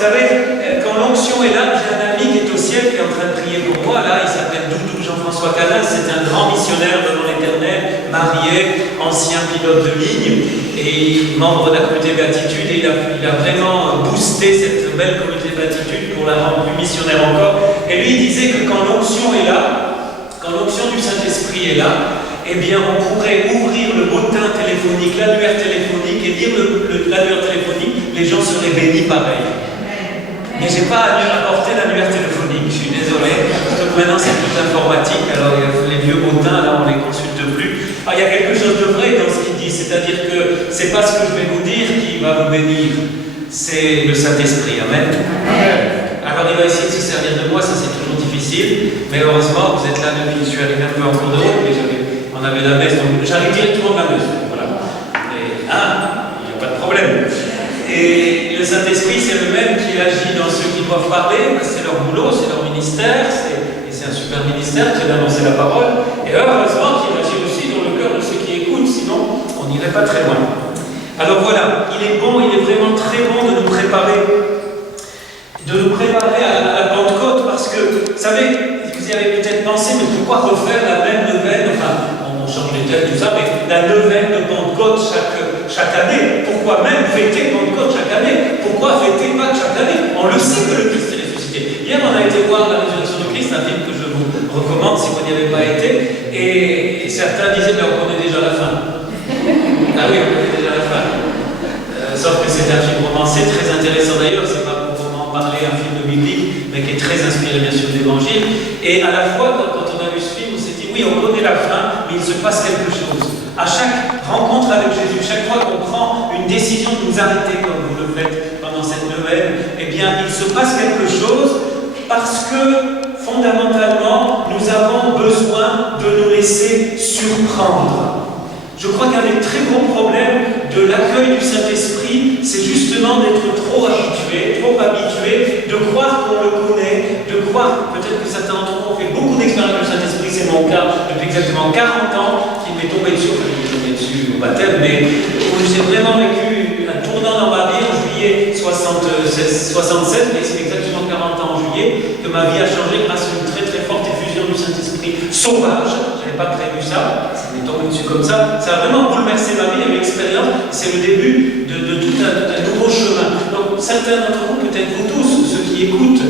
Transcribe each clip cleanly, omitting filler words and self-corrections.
savez, quand l'onction est là, j'ai un ami qui est au ciel, qui est en train de prier pour moi. Là, il s'appelle Doudou Jean-François Canas. C'est un grand missionnaire devant l'Éternel, marié, ancien pilote de ligne et membre de la communauté Béatitude. Et il a vraiment boosté cette belle communauté Béatitude pour la rendre plus missionnaire encore. Et lui, il disait que quand l'onction est là, quand l'onction du Saint-Esprit est là, eh bien, on pourrait ouvrir le bottin téléphonique, l'annuaire téléphonique, et lire l'annuaire téléphonique, les gens seraient bénis pareil. Mais je n'ai pas apporté l'annuaire téléphonique, je suis désolé, parce que maintenant c'est tout informatique, alors les vieux bottins, là, on ne les consulte plus. Alors, il y a quelque chose de vrai dans ce qu'il dit, c'est-à-dire que ce n'est pas ce que je vais vous dire qui va vous bénir, c'est le Saint-Esprit. Amen. Alors, il va essayer de se servir de moi, ça c'est toujours difficile, mais heureusement, vous êtes là depuis, je suis arrivé un peu en cours de route, mais on avait la messe, donc j'arrive directement de la messe. Voilà. Et il n'y a pas de problème. Et le Saint-Esprit, c'est le même qui agit dans ceux qui doivent parler, c'est leur boulot, c'est leur ministère, et c'est un super ministère qui a d'annoncer la parole. Et heureusement qu'il agit aussi dans le cœur de ceux qui écoutent, sinon on n'irait pas très loin. Alors voilà, il est bon, il est vraiment très bon de nous préparer à la Pentecôte, parce que, vous savez, vous y avez peut-être pensé, mais pourquoi refaire la même neuvaine, enfin, on change les thèmes, tout ça, mais la neuvaine de Pentecôte chaque année. Pourquoi même fêter Pentecôte chaque année? Pourquoi fêter Pâques chaque année? On le sait que le Christ est ressuscité. Hier, on a été voir La Résurrection du Christ, un film que je vous recommande si vous n'y avez pas été, et certains disaient, mais on connaît déjà la fin. Ah oui, on connaît déjà la fin. Sauf que c'est un film romancé, très intéressant d'ailleurs, c'est pas pour en parler, un film biblique, mais qui est très inspiré bien sûr de l'Évangile. Et à la fois, quand on a vu ce film, on s'est dit, oui, on connaît la fin, mais il se passe quelque chose. À chaque rencontre avec Jésus, chaque fois qu'on prend une décision de nous arrêter, comme vous le faites pendant cette neuvaine, eh bien, il se passe quelque chose parce que, fondamentalement, nous avons besoin de nous laisser surprendre. Je crois qu'un des très gros problèmes de l'accueil du Saint-Esprit, c'est justement d'être trop habitué, de croire qu'on le connaît, de croire, peut-être que certains d'entre vous ont fait beaucoup d'expériences du Saint-Esprit, c'est mon cas, depuis exactement 40 ans, qui m'est tombé dessus au baptême, mais où j'ai vraiment vécu un tournant dans ma vie en juillet 76, mais c'est exactement 40 ans en juillet, que ma vie a changé grâce à une très très forte effusion du Saint-Esprit sauvage. Je n'avais pas prévu ça m'est tombé dessus comme ça. Ça a vraiment bouleversé ma vie et mes expériences. C'est le début de tout un nouveau chemin. Donc certains d'entre vous, peut-être vous tous, ceux qui écoutent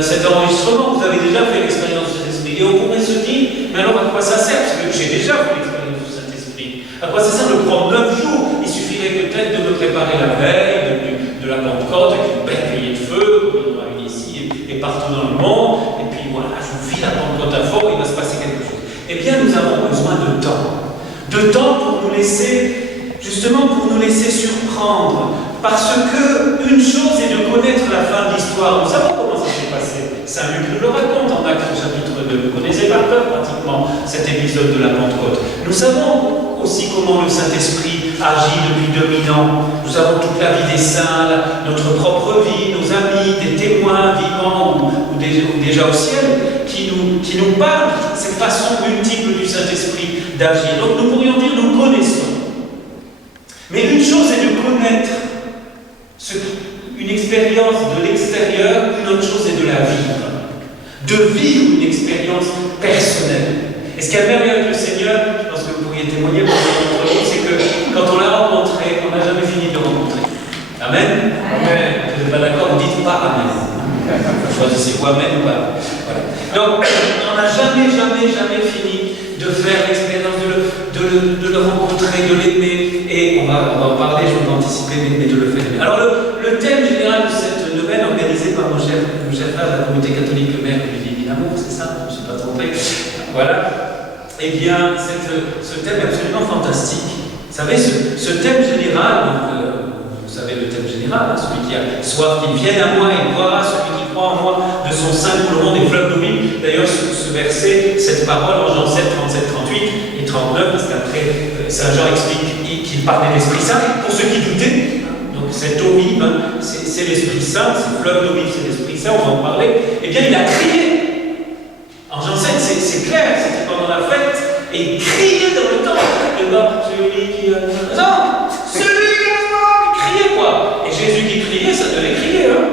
cet enregistrement, vous avez déjà fait l'expérience du Saint-Esprit. Et on pourrait se dire, mais alors à quoi ça sert? Parce que j'ai déjà fait l'expérience du Saint-Esprit. À quoi ça sert de prendre 9 jours? Il suffirait peut-être de me préparer la veille, de la Pentecôte, avec une belle veillée de feu, comme il y en a une ici et partout dans le monde. Et puis voilà, je vous vis la Pentecôte à fond, il va se passer quelque chose. Eh bien, nous avons besoin de temps. De temps pour nous laisser, justement pour nous laisser surprendre. Parce que une chose est de connaître la fin de l'histoire. Nous savons comment ça s'est passé. Saint Luc nous le raconte en Actes chapitre 2. Vous connaissez par cœur pratiquement cet épisode de la Pentecôte. Nous savons aussi comment le Saint-Esprit agit depuis 2000 ans. Nous avons toute la vie des saints, notre propre vie, nos amis, des témoins vivants ou déjà au ciel, qui nous parlent de cette façon multiple du Saint-Esprit d'agir. Donc nous pourrions dire nous connaissons. Mais une chose est de connaître une expérience de l'extérieur, une autre chose est de la vivre. De vivre une expérience personnelle. Et ce qui est merveilleux avec le Seigneur, je pense que vous pourriez témoigner pour votre vie, c'est que quand on l'a rencontré, on n'a jamais fini de le rencontrer. Amen. Amen. Vous n'êtes pas d'accord, vous dites pas Amen. Choisissez quoi, Amen ou pas. Voilà. Donc, on n'a jamais fini de faire l'expérience de le rencontrer, de l'aimer. Et on va en parler, je vais anticiper, mais de le faire aimer. Alors, le thème général de cette neuvaine, organisée par mon chef frère de la communauté catholique Mère du Divin Amour, c'est ça, je ne me suis pas trompé. Voilà. Eh bien, ce thème est absolument fantastique. Vous savez, ce thème général, vous savez le thème général, hein, celui qui a soif, qu'il vienne à moi et boira, celui qui croit en moi, de son sein couleront des fleuves d'eau vive. D'ailleurs, ce verset, cette parole en Jean 7, 37, 38 et 39, parce qu'après, Saint Jean explique qu'il parlait de l'Esprit Saint. Pour ceux qui doutaient, donc cette eau vive, hein, c'est l'Esprit Saint, ce fleuve d'eau vive, c'est l'Esprit Saint, on va en parler. Eh bien, il a crié. En Jean 7, c'est clair, c'était pendant la fête, et il criait dans le temple. Celui qui a... Non, celui qui a... Il criait quoi? Et Jésus qui criait, ça devait crier, hein?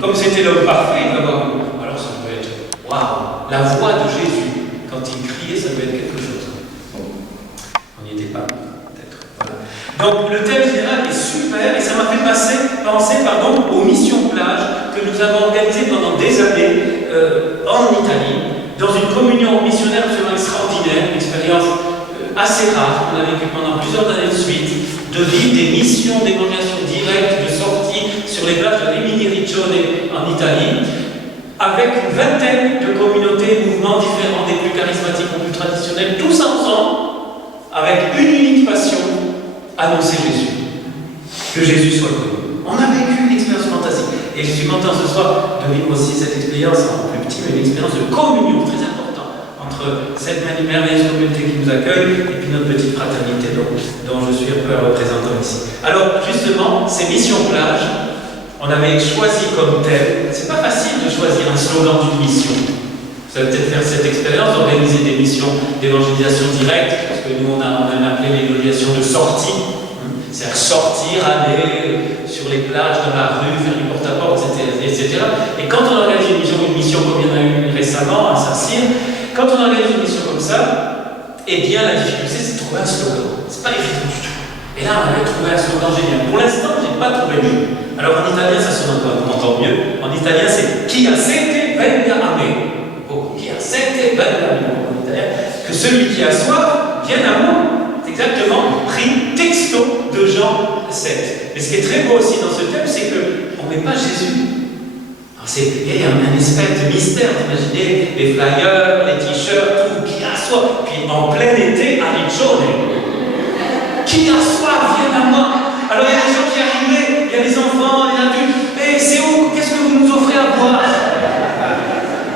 comme c'était l'homme parfait, il va avoir. Alors ça peut être, waouh, la voix de Jésus, quand il criait, ça peut être quelque chose. On n'y était pas, peut-être. Voilà. Donc le thème général est super, et ça m'a fait penser aux missions plage que nous avons organisées pendant des années en Italie, dans une communion missionnaire absolument extraordinaire, une expérience assez rare qu'on a vécue pendant plusieurs années de suite, de vivre des missions d'évangélisation directe, de sortie sur les plages de Rimini Riccione en Italie, avec une vingtaine de communautés, mouvements différents, des plus charismatiques ou plus traditionnels, tous ensemble, avec une unique passion, annoncer Jésus. Que Jésus soit connu. On a vécu une expérience fantastique. Et je suis content ce soir de vivre aussi cette expérience en plus petit, mais une expérience de communion très importante entre cette merveilleuse communauté qui nous accueille et puis notre petite fraternité dont je suis un peu un représentant ici. Alors justement, ces missions plage, on avait choisi comme thème, c'est pas facile de choisir un slogan d'une mission. Vous allez peut-être faire cette expérience d'organiser des missions d'évangélisation directe, parce que nous on a appelé l'évangélisation de sortie, c'est-à-dire sortir, aller sur les plages, dans la rue, faire du porte-à-porte, etc. Et quand on organise une mission comme il y en a eu récemment à Saint-Cyr, quand on organise une mission comme ça, eh bien la difficulté c'est de trouver un slogan. C'est pas évident du tout. Et là on avait trouvé un slogan génial. Pour l'instant, je n'ai pas trouvé mieux. Alors en italien, ça sonne encore mieux. En italien, c'est Chi ha sete venga a me. Oh, Chi ha sete venga a me. En italien, que celui qui a soif vienne à moi. C'est exactement pris texto de Jean 7. Mais ce qui est très beau aussi dans ce thème, c'est qu'on ne met pas Jésus. Il y a un espèce de mystère, imaginez les flyers, les t-shirts, tout, qui a soif. Puis en plein été, à Riccione. Qui a soif, vienne à moi. Alors il y a des gens qui arrivaient, il y a des enfants, il y a des adultes. Hé, c'est où? Qu'est-ce que vous nous offrez à boire?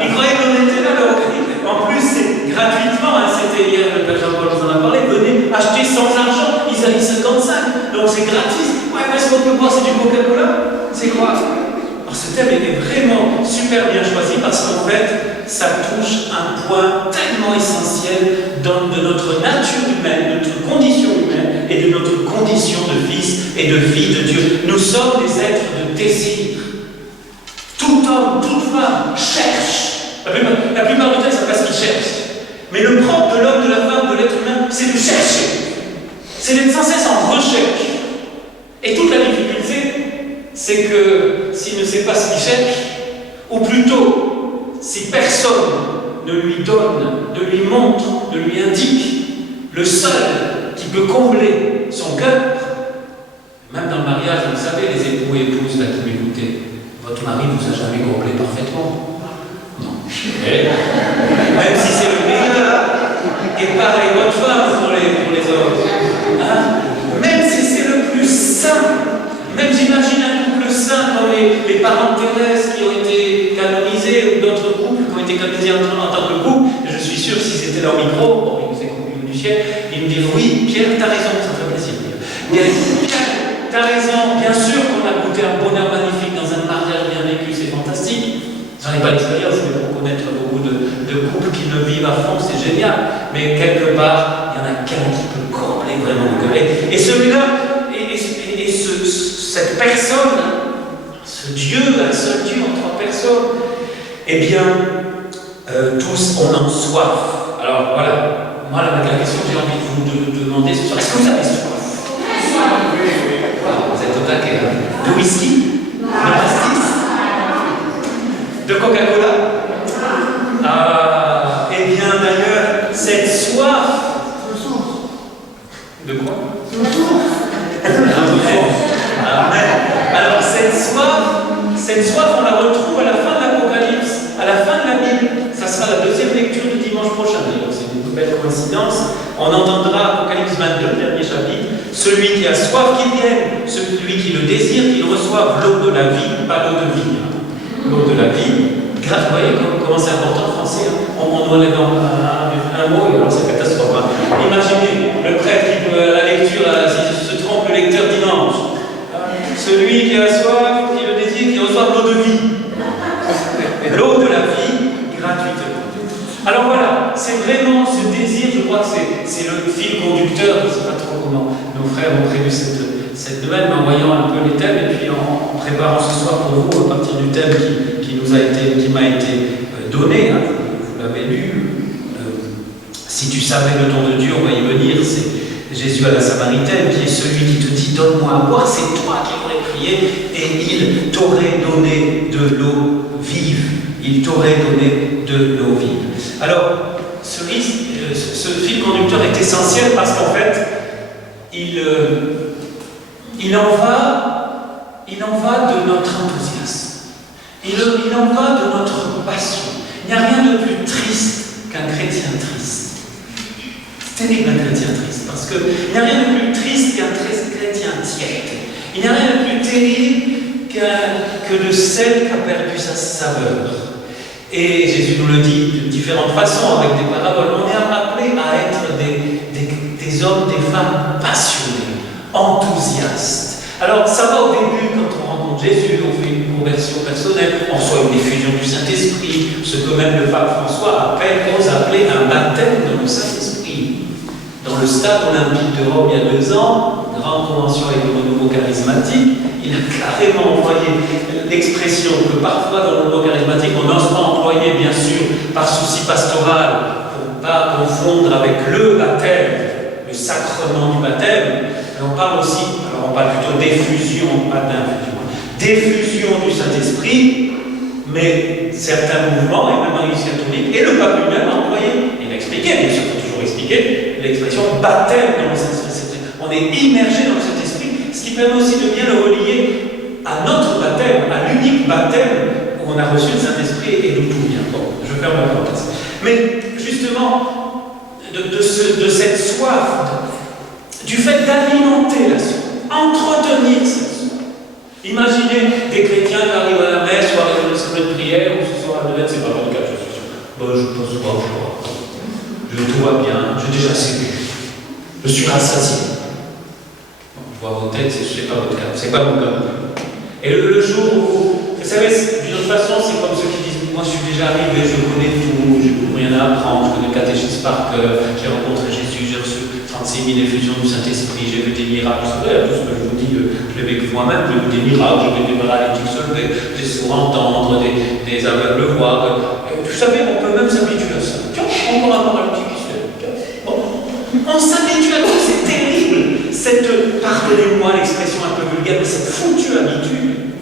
Ils croyaient qu'on était là, alors en plus c'est gratuitement, hein, c'était hier, le Père Jean-Paul vous en a parlé, venez acheter sans argent, ils avaient 55, donc c'est gratis. Ouais, mais est-ce qu'on peut boire, c'est du Coca-Cola? C'est quoi? Alors ce thème est vraiment super bien choisi parce qu'en fait, ça touche un point tellement essentiel de notre nature humaine, de notre condition humaine et de notre condition de fils et de fille de Dieu. Nous sommes des êtres de désir. Tout homme, toute femme cherche. La plupart du temps, c'est parce qu'il cherche. Mais le propre de l'homme, de la femme, de l'être humain, c'est de chercher. C'est d'être sans cesse en recherche. Et toute la difficulté, c'est que s'il ne sait pas ce qu'il cherche, ou plutôt, si personne ne lui donne, ne lui montre, ne lui indique le seul qui peut combler son cœur, même dans le mariage, vous savez, les époux et épouses là, qui m'écoutez, votre mari ne vous a jamais comblé parfaitement. Non. Même si c'est le meilleur, et pareil, votre femme pour les hommes. Hein? Même si c'est le plus saint, même j'imagine un couple saint comme les parents de Thérèse qui ont été canonisés, ou d'autres couples qui ont été canonisés en tant que couple. Je suis sûr, si c'était leur micro, bon, ils nous écoutent du ciel, ils me diraient oui, Pierre, t'as raison, ça fait plaisir. Pierre, t'as raison, bien sûr qu'on a goûté un bonheur magnifique dans un mariage bien vécu, c'est fantastique. J'en ai pas l'expérience, mais pour connaître beaucoup de couples qui le vivent à fond, c'est génial. Mais quelque part, il y en a qu'un qui peut combler vraiment le cœur. Et celui-là, cette personne, ce Dieu, un seul Dieu en trois personnes, eh bien, tous, on en soif. Alors voilà, moi la question que j'ai envie de vous demander ce soir, est-ce que vous avez soif? Vous êtes au taquet, hein? De whisky? De pastis? De Coca-Cola? Eh bien d'ailleurs, cette soif. De quoi? Amen. Alors cette soif, on la retrouve à la fin de l'Apocalypse, à la fin de la Bible. Ça sera la deuxième lecture du dimanche prochain. D'ailleurs, c'est une belle coïncidence. On entendra Apocalypse 22, dernier chapitre. Celui qui a soif, qu'il vienne. Celui qui le désire, qu'il reçoive l'eau de la vie, pas l'eau de vie. L'eau de la vie. Vous voyez comment c'est important en français. On enlève un mot et alors c'est catastrophe. Imaginez le prêtre qui peut à la lecture, s'il se trompe le lecteur dimanche. Celui qui a soif, qui le désire, qui reçoit l'eau de vie. L'eau de la vie gratuitement. Alors voilà, c'est vraiment ce désir, je crois que c'est le fil conducteur, je ne sais pas trop comment nos frères ont prévu cette cette nouvelle, mais en voyant un peu les thèmes et puis en préparant ce soir pour vous à partir du thème qui m'a été donné, hein, vous l'avez lu. Si tu savais le don de Dieu, on va y venir, c'est Jésus à la Samaritaine qui est celui qui te dit donne-moi à boire, c'est toi qui aurais prié et il t'aurait donné de l'eau vive. Il t'aurait donné de l'eau vive. Alors, ce fil conducteur est essentiel parce qu'en fait, il en va de notre enthousiasme. Il en va de notre passion. Il n'y a rien de plus triste qu'un chrétien triste. C'est terrible un chrétien triste, parce qu'il n'y a rien de plus triste qu'un chrétien tiède. Il n'y a rien de plus terrible que de sel qui a perdu sa saveur. Et Jésus nous le dit de différentes façons, avec des paraboles. On est appelé à être des hommes, des femmes passionnés, enthousiastes. Alors, ça va au début, quand on rencontre Jésus, on fait une conversion personnelle, on reçoit une effusion du Saint-Esprit, ce que même le pape François ose appeler un baptême dans le Saint-Esprit. Dans le stade olympique de Rome, il y a 2 ans, grande convention avec le renouveau charismatique, il a carrément employé l'expression que parfois dans le renouveau charismatique, on n'ose pas employer, bien sûr, par souci pastoral, pour ne pas confondre avec le baptême, le sacrement du baptême, mais on parle aussi, alors on parle plutôt d'effusion, pas d'infusion, d'effusion du Saint-Esprit, mais certains mouvements, et même l'Église catholique, et le pape lui-même a employé, il a expliqué, bien sûr, il faut toujours expliquer, l'expression baptême dans le Saint-Esprit. On est immergé dans le Saint-Esprit, ce qui permet aussi de bien le relier à notre baptême, à l'unique baptême où on a reçu le Saint-Esprit et d'où tout vient. Bon, je ferme la parenthèse. Mais justement, de cette soif, du fait d'alimenter la soif, entretenir cette soif. Imaginez des chrétiens qui arrivent à la messe ou arrivent à une semaine de prière ou ce soir à la c'est pas mon cas, je suis sûr. Bon, je pense pas, tout va bien, j'ai déjà assez bu. Je suis rassasié. Je vois vos têtes, c'est pas votre cas, c'est pas mon cas. Et le jour où, vous savez, d'une autre façon, c'est comme ceux qui disent moi je suis déjà arrivé, je connais tout, j'ai plus rien à apprendre, je connais le catéchisme par cœur, j'ai rencontré Jésus, j'ai reçu 36 000 effusions du Saint-Esprit, j'ai vu des miracles. Vous savez, tout ce que je vous dis, je l'ai vécu moi-même, j'ai vu des miracles, j'ai vu des paralytiques se lever, j'ai souvent entendre, des aveugles voir. Vous savez, on peut même s'habituer à ça. Tiens, encore un paralytique qui se lève. On s'habitue à tout, c'est terrible. Pardonnez-moi l'expression un peu vulgaire, mais cette foutue habitude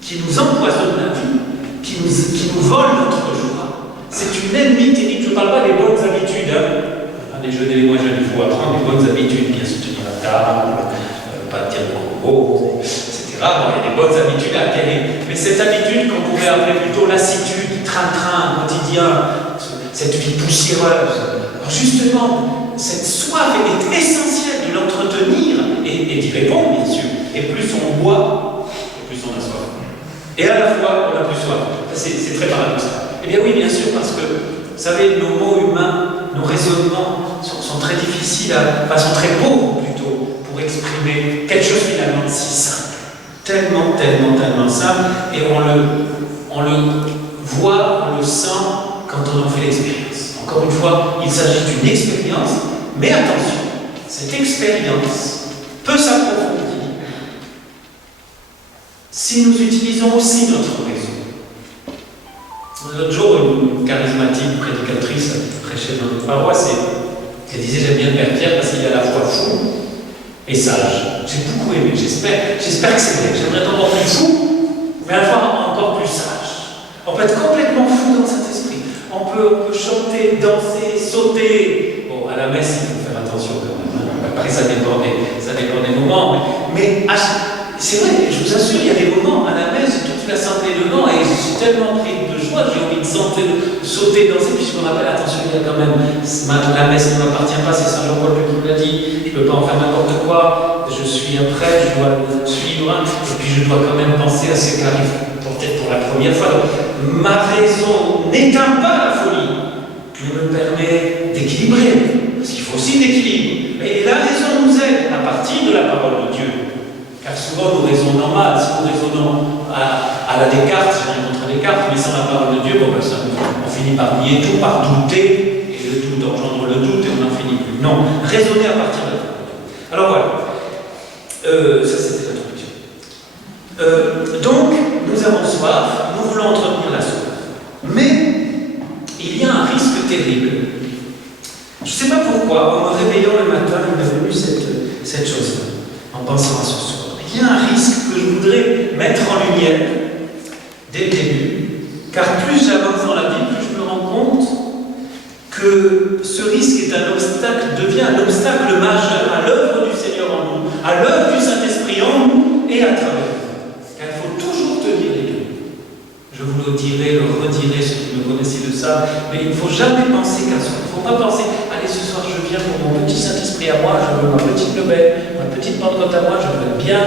qui nous empoisonne la vie, qui nous vole notre joie. C'est une ennemie terrible. Je ne parle pas des bonnes habitudes. Les jeunes et les moins jeunes, il faut apprendre les bonnes habitudes, bien se tenir à table, pas dire de gros mots, etc. Bon, il y a des bonnes habitudes à acquérir. Mais cette habitude qu'on pourrait appeler plutôt lassitude, train-train, quotidien, cette vie poussiéreuse, alors justement, cette soif est essentielle de l'entretenir et d'y répondre, bien sûr. Et plus on boit, et plus on a soif. Et à la fois, on a plus soif. C'est très paradoxal. Eh bien oui, bien sûr, parce que, vous savez, nos mots humains, nos raisonnements sont très difficiles, sont très pauvres plutôt, pour exprimer quelque chose finalement de si simple. Tellement, tellement, tellement simple. Et on le voit, on le sent quand on en fait l'expérience. Encore une fois, il s'agit d'une expérience, mais attention, cette expérience peut s'approfondir si nous utilisons aussi notre raison. L'autre jour, une charismatique prédicatrice prêchait dans notre paroisse et elle disait j'aime bien le Père Pierre parce qu'il est à la fois fou et sage. J'ai beaucoup aimé, j'espère que c'est vrai. J'aimerais être encore plus fou, mais à la fois encore plus sage. On peut être complètement fou dans cet esprit. On peut chanter, danser, sauter. Bon, à la messe, il faut faire attention quand même. Après, ça dépend des moments. Mais c'est vrai, je vous assure, il y a des moments à la messe, toute l'assemblée devant, et je suis tellement pris de joie, j'ai envie de sauter, danser, puis je me rappelle, attention, il y a quand même, la messe ne m'appartient pas, c'est Saint Jean-Paul qui me l'a dit, je ne peux pas en faire n'importe quoi, je suis un prêtre, je dois suivre, et puis je dois quand même penser à ce qui arrive, peut-être pour la première fois. Donc, ma raison n'éteint pas la folie, mais me permet d'équilibrer, parce qu'il faut aussi l'équilibre. Et la raison nous aide à partir de la parole de Dieu. Car souvent nous raisonnons mal, si nous raisonnons à la Descartes, si on rencontre Descartes, mais sans la parole de Dieu, on finit par nier tout, par douter, et le doute engendre le doute, et on n'en finit plus. Non, raisonner à partir de la parole de Dieu. Alors voilà, ça c'est soif, nous voulons entretenir la soif. Mais il y a un risque terrible. Je ne sais pas pourquoi, en me réveillant le matin, il m'est venu cette chose-là, en pensant à ce soir. Il y a un risque que je voudrais mettre en lumière dès le début, car plus j'avance dans la vie, plus je me rends compte que ce risque est un obstacle, devient un obstacle majeur à l'œuvre du Seigneur en nous, à l'œuvre du Saint-Esprit en nous et à travers nous. Car il faut toujours tenir les deux. Je vous le dirai, le redirai, ceux qui me connaissez de ça, mais il ne faut jamais penser qu'à soi. Il ne faut pas penser, allez, ce soir je viens pour mon petit Saint-Esprit à moi, je veux ma petite Nobel, ma petite Pentecôte à moi, je veux bien.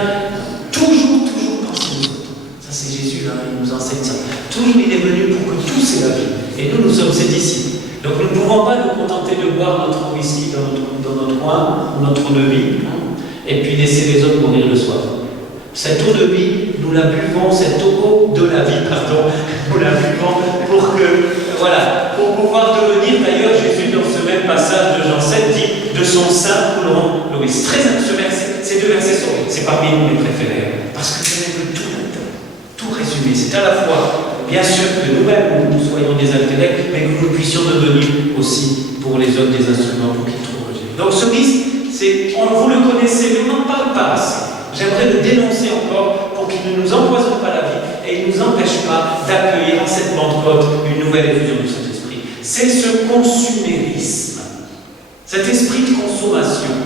Toujours penser aux autres. Ça c'est Jésus, hein, il nous enseigne ça. Toujours il est venu pour que tous aient la vie. Et nous sommes ses disciples. Donc nous ne pouvons pas nous contenter de boire notre whisky dans notre coin, notre eau de vie, et puis laisser les autres mourir de soif. Cette eau de vie, nous la buvons, cette eau de la vie, pardon, nous la buvons pour pouvoir devenir, d'ailleurs, Jésus, dans ce même passage de Jean 7, dit de son sein couleront l'eau. Ces deux versets c'est parmi nous les préférés, parce que c'est tout résumé. C'est à la fois, bien sûr, que nous-mêmes, nous soyons des intellects, mais que nous puissions devenir aussi, pour les autres, des instruments pour qu'ils trouvent Jésus. Donc ce risque, vous le connaissez, mais on n'en parle pas assez. J'aimerais le dénoncer encore pour qu'il ne nous empoisonne pas la vie et il ne nous empêche pas d'accueillir en cette Pentecôte une nouvelle effusion du Saint-Esprit. C'est ce consumérisme, cet esprit de consommation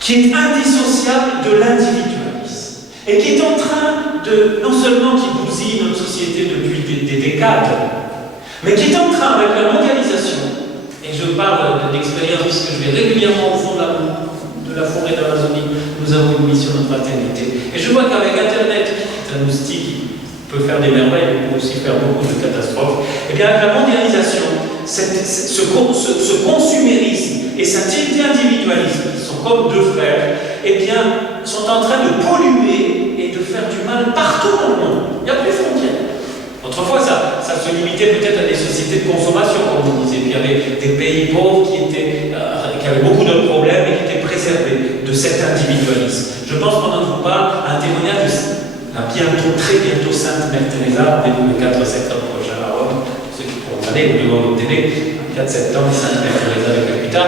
qui est indissociable de l'individualisme et qui est en train de, non seulement qui bousille notre société depuis des décades, mais qui est en train, avec la mondialisation, et je parle d'expérience puisque je vais régulièrement au fond de la forêt d'Amazonie, nous avons une mission de fraternité. Et je vois qu'avec Internet, qui est un outil qui peut faire des merveilles, mais peut aussi faire beaucoup de catastrophes, et bien avec la mondialisation, ce consumérisme et cet individualisme, qui sont comme deux frères, eh bien, sont en train de polluer et de faire du mal partout dans le monde. Il n'y a plus de frontières. Autrefois, ça se limitait peut-être à des sociétés de consommation, comme vous disiez. Puis il y avait des pays pauvres qui avaient beaucoup de problèmes et qui étaient préservés de cet individualisme. Je pense, pendant que je vous parle, à un témoignage de très bientôt, Sainte Mère Teresa, le 4 septembre prochain à Rome, ceux qui pourront aller devant votre télé, le 4 septembre, Sainte Mère Teresa de Calcutta.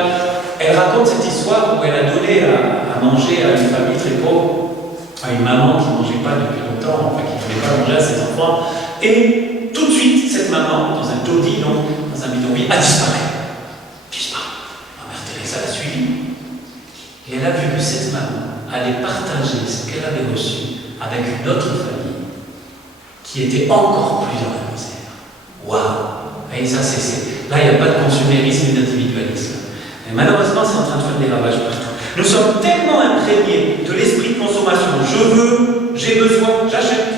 Elle raconte cette histoire où elle a donné à manger à une famille très pauvre, à une maman qui ne mangeait pas depuis longtemps, enfin qui ne voulait pas manger à ses enfants. Et tout de suite, cette maman, dans un taudis, dans un bidonville, a disparu. Ma Mère Teresa l'a suivie. Et elle a vu que cette maman allait partager ce qu'elle avait reçu avec une autre famille qui était encore plus dans la misère. Waouh! Et ça, là, il n'y a pas de consumérisme et d'individualisme. Et malheureusement, c'est en train de faire des ravages partout. Nous sommes tellement imprégnés de l'esprit de consommation. Je veux, j'ai besoin, j'achète.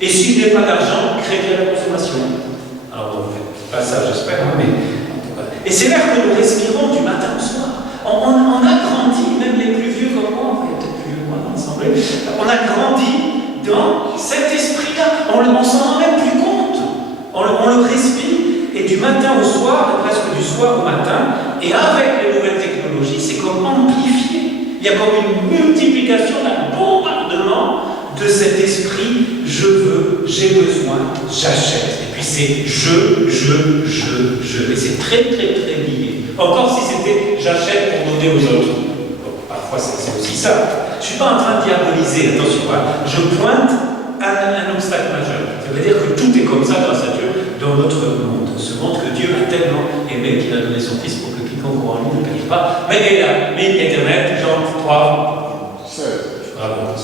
Et si je n'ai pas d'argent, créer la consommation. Alors, on ne fait pas ça, j'espère, hein, mais... Et c'est l'air que nous respirons du matin au soir. On a grandi, même les plus vieux comme moi, enfin, peut-être plus vieux que moi, ensemble, on a grandi dans cet esprit-là. On ne s'en rend même plus compte. On le respire, et du matin au soir, et presque du soir au matin, et avec les nouvelles technologies, c'est comme amplifié. Il y a comme une multiplication, un bombardement de cet esprit, je veux, j'ai besoin, j'achète. Et puis c'est je. Et c'est très lié. Encore si c'était j'achète pour donner aux autres. Donc, parfois c'est aussi ça. Je ne suis pas en train de diaboliser, attention, hein. Je pointe un obstacle majeur. Ça veut dire que tout est comme ça grâce à Dieu dans notre monde. Ce monde que Dieu a tellement aimé qu'il a donné son Fils pour que quiconque croit en lui ne périsse pas, mais il a mis éternel, Jean 3. Bravo.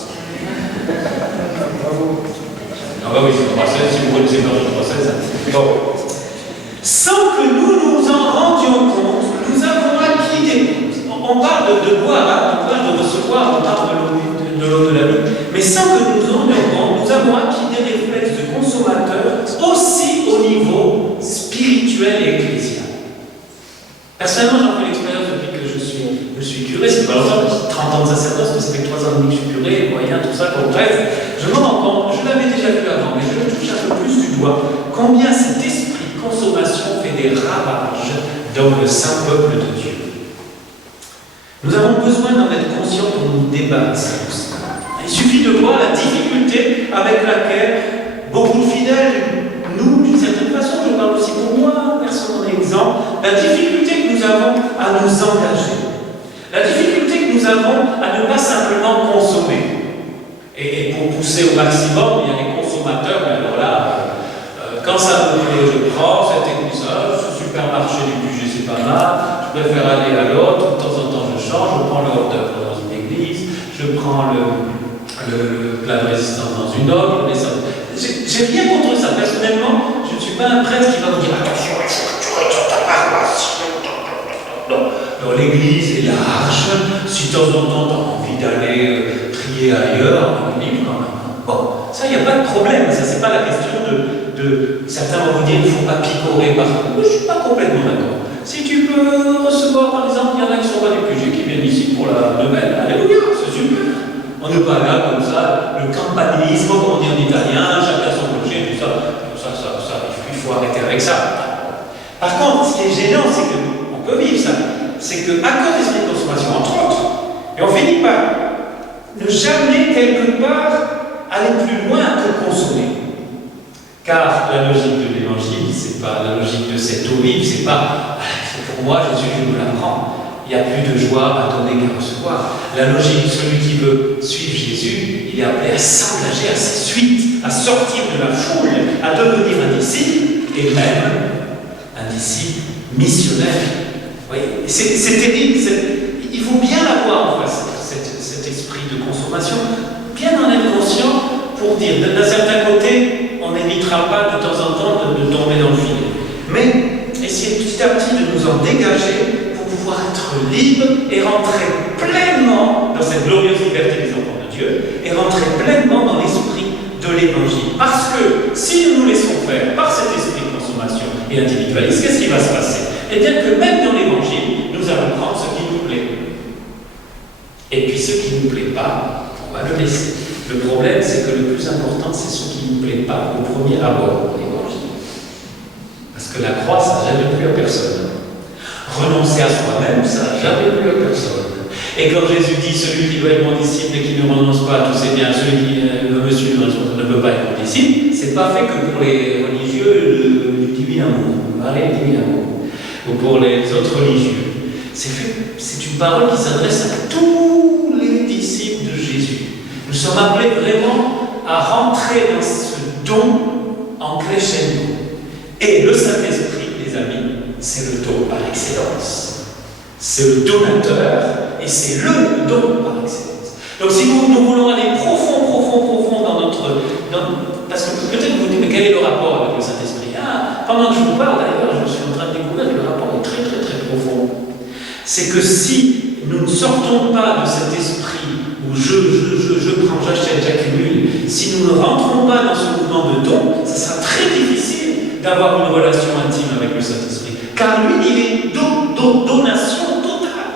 Ah bah oui, c'est 3,16, si vous connaissez pas le 3,16. Bon. Sans que nous nous en rendions compte, nous avons acquis on parle de boire, hein, on parle de recevoir, on parle de l'eau de la vie, mais sans que nous nous en rendions compte, nous avons acquis des réflexes de consommateurs aussi au niveau spirituel et ecclésial. Personnellement, j'en fais l'expérience depuis que je suis curé, c'est pas longtemps, 30 ans de sacerdoce, mais ça fait 3 ans et demi que je suis curé, moyen, tout ça, comme bref. Je me rends compte, je l'avais déjà vu avant, mais je le touche un peu plus du doigt, combien cet esprit de consommation fait des ravages dans le saint peuple de Dieu. Nous avons besoin d'en être conscients pour nous débarrasser de ça. Il suffit de voir la difficulté avec laquelle pousser au maximum, il y a les consommateurs, mais alors là, quand ça me plaît, je prends cet épisode, ce supermarché du budget, c'est pas mal, je préfère aller à l'autre, de temps en temps je change, je prends le hors-d'œuvre dans une église, je prends le plat de résistance dans une autre, j'ai rien contre ça, personnellement, je ne suis pas un prêtre qui va vous dire attention, tu retournes ta paroisse. Non, dans l'église est large, si de temps en temps tu as envie d'aller prier ailleurs, on dit quand même. Bon, ça, il n'y a pas de problème, ça, c'est pas la question de. Certains vont vous dire qu'il ne faut pas picorer partout. Moi, je ne suis pas complètement d'accord. Si tu peux recevoir, par exemple, il y en a qui ne sont pas des PG qui viennent ici pour la nouvelle, alléluia, c'est super. On n'est pas là comme ça, le campanilisme, comme on dit en italien, chacun son clocher, tout ça, il faut arrêter avec ça. Par contre, ce qui est gênant, c'est qu'on peut vivre ça, c'est qu'à cause des esprits de consommation, entre autres, et on finit par ne jamais quelque part aller plus loin que consommer. Car la logique de l'évangile, c'est pas la logique de cette eau vive, c'est pas pour moi Jésus, je me la prends. Il n'y a plus de joie à donner qu'à recevoir. La logique, celui qui veut suivre Jésus, il est appelé à s'engager à sa suite, à sortir de la foule, à devenir un disciple, et même un disciple missionnaire. Oui, c'est terrible, il faut bien avoir en face cet esprit de consommation, bien en être conscient pour dire, d'un certain côté, on n'évitera pas de temps en temps de tomber dans le filet. Mais essayer petit à petit de nous en dégager pour pouvoir être libre et rentrer pleinement dans cette glorieuse liberté des enfants de Dieu et rentrer pleinement dans l'esprit de l'évangile. Parce que si nous nous laissons faire par cet esprit de consommation et individualiste, qu'est-ce qui va se passer? Eh bien que même dans l'évangile, nous allons prendre ce qui nous plaît. Et puis ce qui ne nous plaît pas, on va le laisser. Le problème, c'est que le plus important, c'est ce qui ne nous plaît pas au premier abord de l'évangile. Parce que la croix, ça n'a jamais plu à personne. Renoncer à soi-même, ça n'a jamais plu à personne. Et quand Jésus dit, celui qui doit être mon disciple et qui ne renonce pas à tous ses biens, celui qui me suit ne peut pas être mon disciple, c'est pas fait que pour les religieux du divin amour, Marie du divin amour, ou pour les autres religieux. C'est une parole qui s'adresse à tous les disciples de Jésus. Nous sommes appelés vraiment à rentrer dans ce don en crescendo. Et le Saint-Esprit, les amis, c'est le don par excellence. C'est le donateur et c'est le don par excellence. Donc si nous voulons aller profond dans notre... parce que peut-être vous vous dites, mais quel est le rapport avec le Saint-Esprit? Pendant que je vous parle d'ailleurs, je suis en train de découvrir que le rapport est très profond. C'est que si nous ne sortons pas de cet esprit où je prends, j'achète, j'accumule, si nous ne rentrons pas dans ce mouvement de don, ça sera très difficile d'avoir une relation intime avec le Saint-Esprit. Car lui, il est donation totale.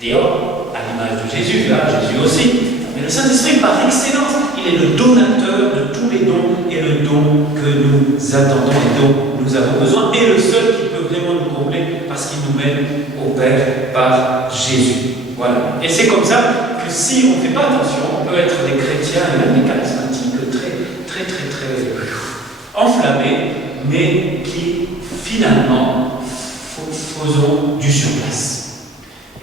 D'ailleurs, à l'image de Jésus, là, Jésus aussi. Mais le Saint-Esprit, par excellence, il est le donateur de tous les dons et le don que nous attendons et dont nous avons besoin, et le seul qui peut vraiment nous combler parce qu'il nous mène au Père par Jésus. Voilà. Et c'est comme ça que si on ne fait pas attention, on peut être des chrétiens et même des charismatiques très enflammés, mais qui finalement faisons du surplace.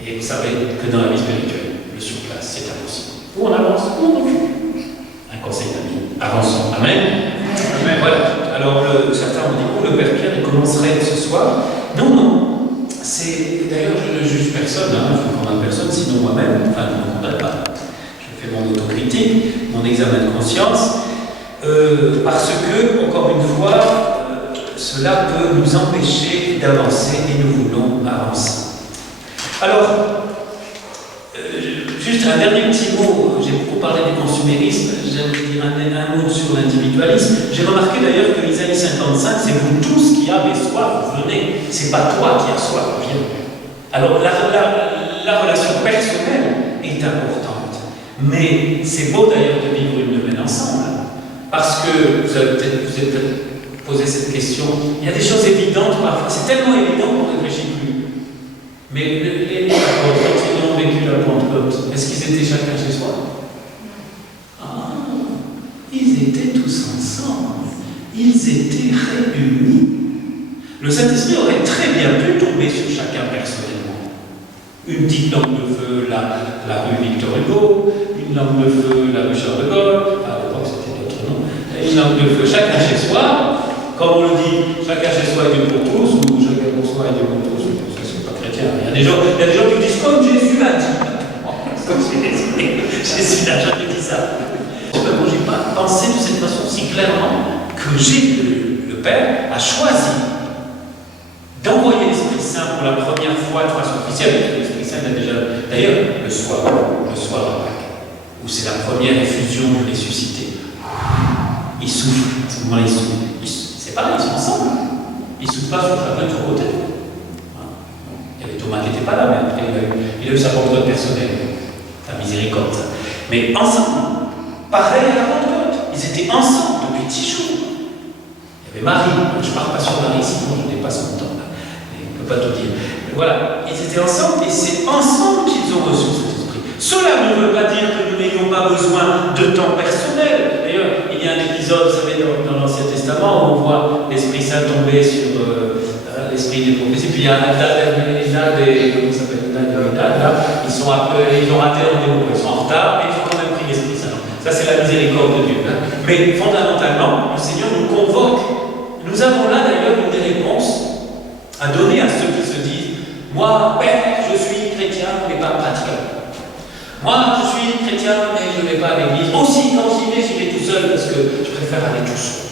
Et vous savez que dans la vie spirituelle, le surplace, c'est impossible. Ou on avance, ou on recule. Un conseil d'amis, avançons. Amen. Amen. Voilà. Alors, certains ont dit, le Père Pierre, il commencerait ce soir. Non. D'ailleurs, je ne juge personne, je ne condamne personne, sinon moi-même, enfin, je ne me condamne pas. Je fais mon autocritique, mon examen de conscience, parce que, encore une fois, cela peut nous empêcher d'avancer et nous voulons avancer. Alors, juste un dernier petit mot, j'ai beaucoup parlé du consumérisme, j'aimerais dire un mot sur l'individualisme. J'ai remarqué d'ailleurs que Isaïe 55, c'est vous tous qui avez soif, venez. C'est pas toi qui as soif, viens. Alors la relation personnelle est importante, mais c'est beau d'ailleurs de vivre une semaine ensemble, parce que vous avez peut-être posé cette question. Il y a des choses évidentes parfois, c'est tellement évident qu'on ne réfléchit plus. Mais les apôtres, quand ils ont vécu la Pentecôte, est-ce qu'ils étaient chacun chez soi? Ils étaient tous ensemble. Ils étaient réunis. Le Saint-Esprit aurait très bien pu tomber sur chacun personnellement. Une petite lampe de feu, la rue Victor Hugo, une lampe de feu, la rue Charles de Gaulle, une lampe de feu, chacun chez soi, comme on le dit, chacun chez soi est Dieu pour tous, ou chacun pour soi est Dieu pour tous, ça c'est pas chrétien. Il y a des gens qui disent comme Jésus l'a dit. Jésus n'a jamais dit ça. Moi, je n'ai pas pensé de cette façon si clairement que le Père a choisi d'envoyer l'Esprit Saint pour la première fois de façon officielle. L'Esprit Saint a déjà, d'ailleurs, le soir de Pâques, où c'est la première effusion du ressuscité. Il souffle, à ce moment-là, il souffle. C'est pareil, ils sont ensemble. Ils ne soufflent pas sur chacun tour au tête. Il y avait Thomas qui n'était pas là, mais après, il a eu sa Pentecôte personnelle. La miséricorde, ça. Mais ensemble, pareil à la Pentecôte. Ils étaient ensemble depuis 10 jours. Il y avait Marie. Je ne parle pas sur Marie, sinon je dépasse mon temps. Je ne peux pas tout dire. Voilà, ils étaient ensemble et c'est ensemble qu'ils ont reçu cet esprit. Cela ne veut pas dire que nous n'ayons pas besoin de temps personnel. D'ailleurs, il y a un épisode, vous savez, dans l'Ancien Testament où on voit l'Esprit Saint tomber sur l'esprit des prophéties. Puis il y a un comment ça s'appelle, là, ils ont raté leur démon, ils sont en retard, mais ils ont quand même pris l'Esprit Saint. Ça, c'est la miséricorde de Dieu. Hein. Mais fondamentalement, le Seigneur nous convoque. Nous avons là d'ailleurs une des réponses à donner à ceux qui se disent moi, Père, je suis chrétien, mais pas pratiquant. Moi, je suis chrétien, mais je ne vais pas à l'église. Aussi, quand j'y vais tout seul parce que je préfère aller tout seul.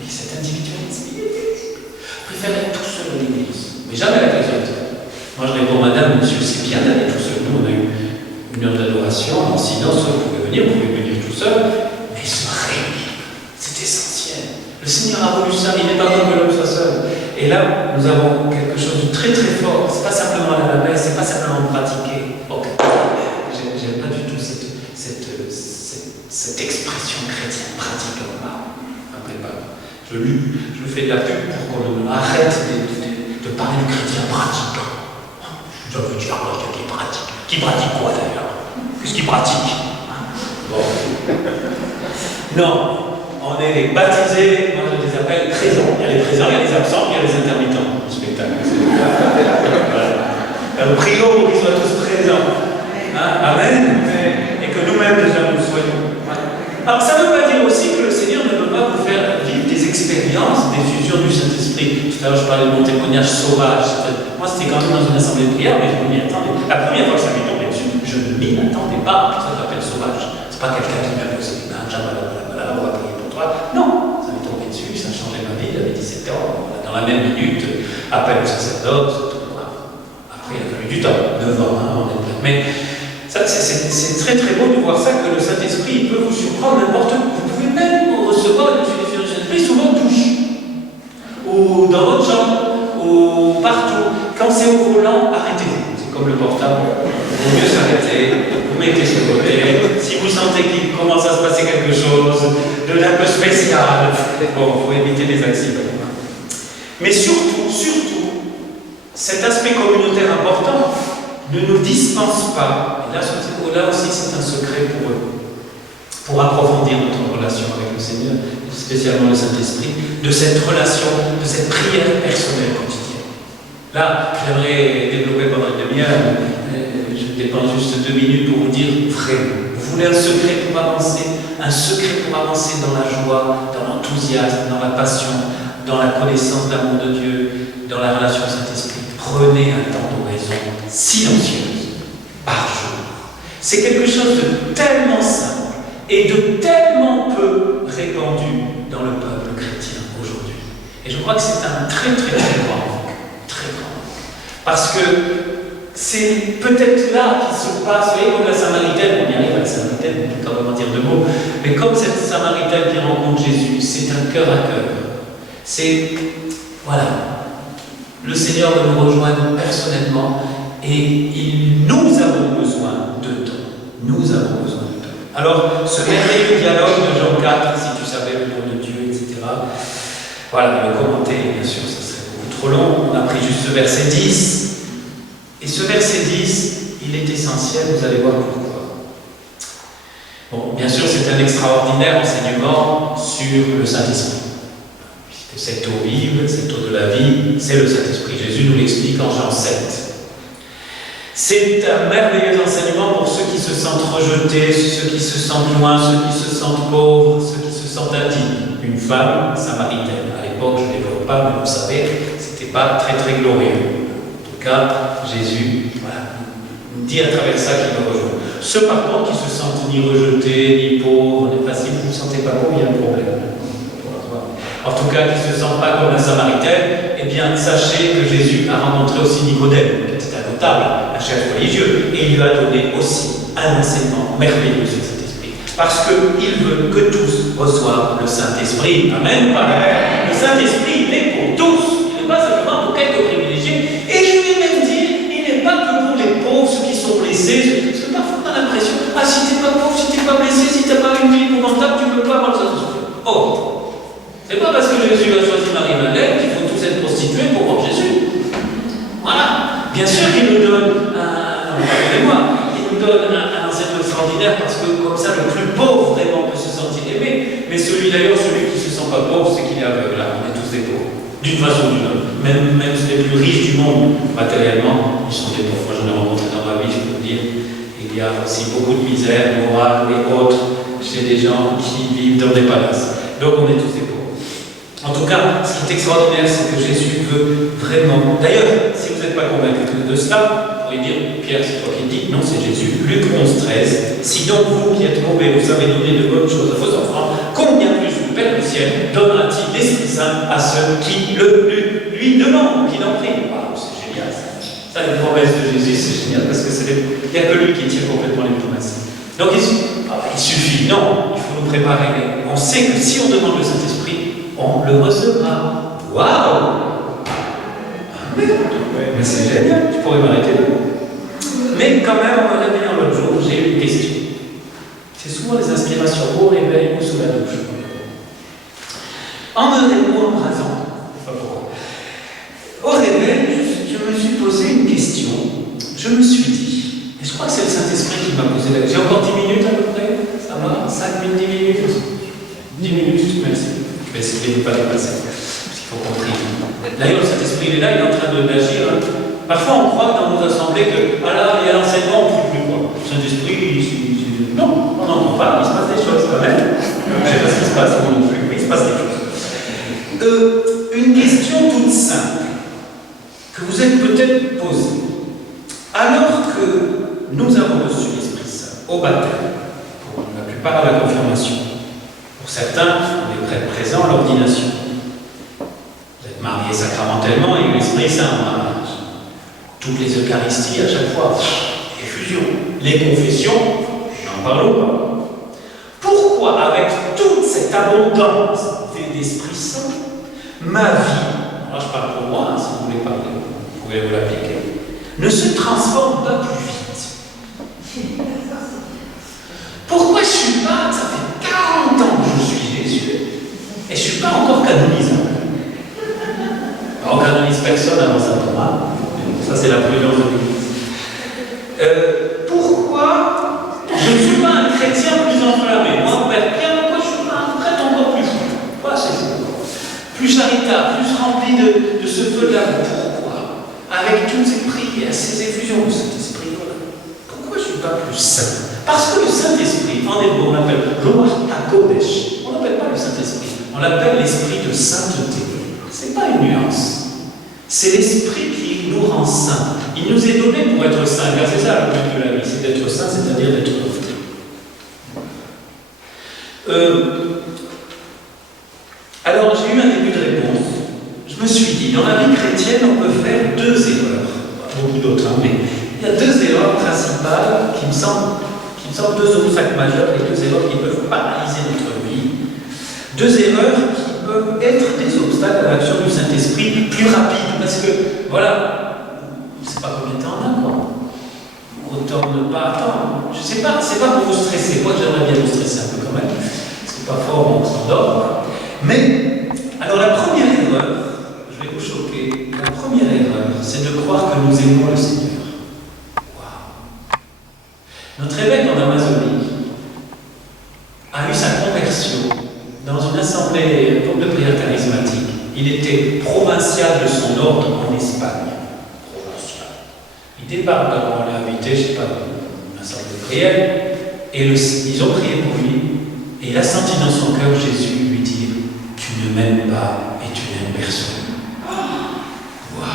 Mais cet individualisme, je préfère aller tout seul à l'église, mais jamais avec les autres. Moi, je réponds, madame, monsieur, c'est bien d'aller tout seul. Nous, on a eu une heure d'adoration, en silence, vous pouvez venir tout seul, mais se réunir, c'est essentiel. Le Seigneur a voulu ça, il n'est pas comme que l'homme soit seul. Et là, nous avons quelque chose de très très fort. C'est pas simplement aller à la messe, c'est pas simplement pratiquer. Ok. J'aime pas du tout cette expression chrétienne pratique. Je fais de la pub pour qu'on arrête de parler du chrétien pratiquant. Ça veut dire quelqu'un qui pratique. Qui pratique quoi d'ailleurs? Qu'est-ce qu'il pratique? Bon. Non, on est les baptisés, moi je les appelle présents. Il y a les présents, il y a les absents, il y a les intermittents du spectacle. Nous prions pour qu'ils soient tous présents. Hein? Amen. Et que nous-mêmes déjà nous soyons. Alors ça ne veut pas dire aussi que le Seigneur ne veut pas vous faire vivre des expériences d'effusion du Saint-Esprit. Tout à l'heure je parlais de mon témoignage sauvage. Moi c'était quand même dans une assemblée de prière, mais je ne m'y attendais. La première fois que ça m'est tombé dessus, je ne m'y attendais pas. Ça s'appelle sauvage. C'est pas quelqu'un qui m'a posé une main, on va prier pour toi. Non, ça m'est tombé dessus, ça a changé ma vie, j'avais 17 ans. Dans la même minute, appel au sacerdote, tout. Après il a fallu du temps, 9 ans, on est plein. Mais c'est très très beau de voir ça, que le Saint-Esprit peut vous surprendre n'importe où. Vous pouvez même recevoir une effusion du Saint-Esprit sous votre douche, ou dans votre chambre, ou partout. Quand c'est au volant, arrêtez-vous. C'est comme le portable. Il vaut mieux s'arrêter, vous mettez sur le côté. Si vous sentez qu'il commence à se passer quelque chose d'un peu spécial, bon, il faut éviter les accidents. Mais surtout, cet aspect communautaire important ne nous dispense pas, et là aussi c'est un secret pour eux, pour approfondir notre relation avec le Seigneur, spécialement le Saint-Esprit, de cette relation, de cette prière personnelle quotidienne. Là, j'aimerais développer pendant une demi-heure, je dépense juste 2 minutes pour vous dire vraiment. Vous voulez un secret pour avancer dans la joie, dans l'enthousiasme, dans la passion, dans la connaissance de l'amour de Dieu, dans la relation au Saint-Esprit. Prenez un temps d'oraison silencieuse par jour. C'est quelque chose de tellement simple et de tellement peu répandu dans le peuple chrétien aujourd'hui. Et je crois que c'est un très très très grand manque. Très grand manque. Parce que c'est peut-être là qu'il se passe, vous voyez, comme la Samaritaine, on y arrive à la Samaritaine, on peut quand même en dire 2 mots, mais comme cette Samaritaine qui rencontre Jésus, c'est un cœur à cœur. C'est, voilà, le Seigneur veut nous rejoindre personnellement et nous avons besoin de temps. Nous avons besoin de temps. Alors, ce merveilleux dialogue de Jean 4, si tu savais le nom de Dieu, etc. Voilà, le commenter, bien sûr, ça serait beaucoup trop long. On a pris juste ce verset 10. Et ce verset 10, il est essentiel, vous allez voir pourquoi. Bon, bien sûr, c'est un extraordinaire enseignement sur le Saint-Esprit. Cette eau vive, cette eau de la vie, c'est le Saint-Esprit. Jésus nous l'explique en Jean 7. C'est un merveilleux enseignement pour ceux qui se sentent rejetés, ceux qui se sentent loin, ceux qui se sentent pauvres, ceux qui se sent indigne. Une femme samaritaine. À l'époque, je ne développe pas, mais vous savez, c'était pas très très glorieux. En tout cas, Jésus, voilà, nous dit à travers ça qu'il me rejoint. Ceux par contre qui se sentent ni rejetés, ni pauvres, ni faciles, vous ne vous sentez pas pauvre, il y a un problème. En tout cas, qui ne se sentent pas comme la Samaritaine, eh bien, sachez que Jésus a rencontré aussi Nicodème, qui était un notable, un chef religieux, et il lui a donné aussi un enseignement merveilleux sur cet esprit. Parce qu'il veut que tous reçoivent le Saint-Esprit. Amen. Le Saint-Esprit, il est pour tous. Il n'est pas simplement pour quelques privilégiés. Et je vais même dire, il n'est pas que pour les pauvres, ceux qui sont blessés. Parce que parfois, on a l'impression, ah, si tu n'es pas pauvre, si tu n'es pas blessé, si tu n'as pas une vie épouvantable, tu ne peux pas avoir le Saint-Esprit. Oh! C'est pas parce que Jésus a choisi Marie-Madeleine qu'il faut tous être prostitués pour voir Jésus. Voilà. Bien sûr qu'il nous donne il nous donne un enseignement extraordinaire parce que comme ça le plus pauvre vraiment peut se sentir aimé. Mais celui d'ailleurs, celui qui ne se sent pas pauvre, c'est qu'il est aveugle. Là, on est tous des pauvres. D'une façon ou d'une autre. Même les plus riches du monde, matériellement, ils sont des pauvres. Moi j'en ai rencontré dans ma vie, je peux vous dire. Il y a aussi beaucoup de misère morale et autres chez des gens qui vivent dans des palaces. Donc on est tous des pauvres. En tout cas, ce qui est extraordinaire, c'est que Jésus veut vraiment... D'ailleurs, si vous n'êtes pas convaincu de cela, vous pourriez dire, Pierre, c'est toi qui le dis. Non, c'est Jésus. Luc 11, 13. Si donc vous qui êtes mauvais, vous savez donner de bonnes choses à vos enfants, combien plus le Père du ciel donnera-t-il l'Esprit Saint à ceux qui lui demandent, qui l'en prient. Wow, c'est génial ça. Ça, les promesses de Jésus, c'est génial, parce que il n'y a que lui qui tient complètement les promesses. Donc il suffit, non, il faut nous préparer. On sait que si on demande le Saint-Esprit, on le recevra. Waouh! Mais c'est génial, je pourrais m'arrêter là. Mais quand même, en me réveillant l'autre jour, j'ai eu une question. C'est souvent des inspirations au réveil ou sous la douche. En me réveillant, en rasant, enfin pourquoi. Au réveil, je me suis posé une question. Je me suis dit, et je crois que c'est le Saint-Esprit qui m'a posé la question. J'ai encore 10 minutes à peu près. Ça va? 5 minutes, 10 minutes? 10 minutes, merci. Je vais essayer de ne pas dépasser, parce qu'il faut qu'on prie. D'ailleurs, le Saint-Esprit, il est là, il est en train d'agir. Parfois, on croit dans nos assemblées que, ah là, il y a l'enseignement, on ne prie plus quoi. Le Saint-Esprit, non, on n'entend pas, il se passe des choses quand même. Je ne sais pas ce qui se passe, moi non plus, mais il se passe des choses. Une question toute simple, que vous êtes peut-être posée. Alors que nous avons reçu l'Esprit Saint au baptême, pour la plupart à la confirmation, pour certains, on est présents à l'ordination. Vous êtes mariés sacramentellement et l'Esprit Saint en mariage. Toutes les Eucharisties à chaque fois, effusion. Les confessions, n'en parlons pas. Pourquoi, avec toute cette abondance d'Esprit Saint, ma vie, moi je parle pour moi, si vous voulez parler, vous pouvez vous l'appliquer, ne se transforme pas plus vite? Pourquoi je ne suis pas, ça fait 40 ans que je suis Jésus, et je ne suis pas encore canonisable. On ne canonise personne avant saint Thomas, ça c'est la prudence de l'Église. Pourquoi je ne suis pas un chrétien plus enflammé? Moi, Père Pierre, pourquoi je ne suis pas un prêtre encore plus fou? Pourquoi c'est ça? Plus charitable, plus rempli de ce feu d'amour. Pourquoi? Avec toutes ces prières, ces effusions de cet esprit, pourquoi je ne suis pas plus saint? Parce que le Saint-Esprit, en hébreu, on l'appelle Ruach HaKodesh. On l'appelle pas le Saint-Esprit, on l'appelle l'esprit de sainteté. Ce n'est pas une nuance. C'est l'esprit qui nous rend saints. Il nous est donné pour être saints, car c'est ça le but de la vie, c'est d'être saint, c'est-à-dire d'être sauvé. Alors, j'ai eu un début de réponse. Je me suis dit, dans la vie chrétienne, on peut faire 2 erreurs. Pas beaucoup d'autres, hein, mais il y a 2 erreurs principales qui me semblent 2 obstacles majeurs et 2 erreurs qui peuvent paralyser notre vie. 2 erreurs qui peuvent être des obstacles à l'action du Saint-Esprit plus rapide, parce que, voilà, je ne sais pas combien de temps on a, quoi. Autant ne pas attendre. Je ne sais pas, c'est pas pour vous stresser. Moi, j'aimerais bien vous stresser un peu quand même. C'est pas fort, on s'endort. Mais, alors la première erreur, je vais vous choquer, la première erreur, c'est de croire que nous aimons le Seigneur. Notre évêque en Amazonie a eu sa conversion dans une assemblée, un groupe de prière charismatique. Il était provincial de son ordre en Espagne. Provincial. Il débarque, on l'a invité, je ne sais pas, une assemblée de prière, et ils ont prié pour lui, Et il a senti dans son cœur Jésus lui dire, tu ne m'aimes pas et tu n'aimes personne. Waouh!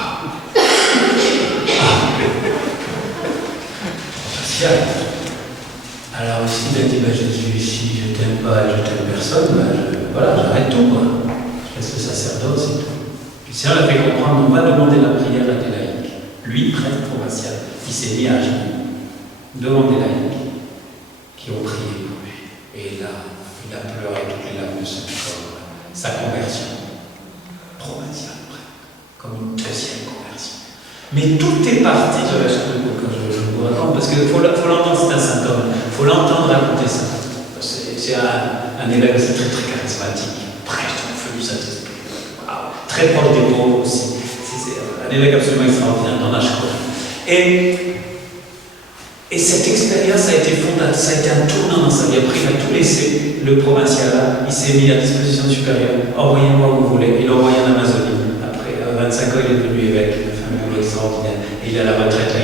Alors ici, il a dit, Jésus, si je t'aime pas et je t'aime personne, voilà, j'arrête tout, quoi. Je laisse le sacerdoce et tout. Puis ça l'a fait comprendre, on va demander la prière à des laïcs. Lui, prêtre provincial, il s'est mis à genoux devant des laïcs qui ont prié pour lui. Et là, il a pleuré toutes les larmes de son corps. Sa conversion provinciale, comme une deuxième conversion. Mais tout est parti de la chose quand je vous raconte, parce qu'il faut l'entendre, c'est un saint homme, il faut l'entendre raconter ça. C'est un évêque, c'est très très charismatique, prêtre dans le feu du Saint-Esprit, très proche des pauvres aussi. C'est un évêque absolument extraordinaire dans l'âge commun. Et cette expérience a été fondatrice, ça a été un tournant dans sa vie. Après, il a tout laissé, le provincial, il s'est mis à disposition supérieure. Envoyez-moi où vous voulez. Il l'a envoyé en Amazonie. Après 25 ans, il est devenu évêque. Il a fait un boulot extraordinaire. Et il est à la retraite, là,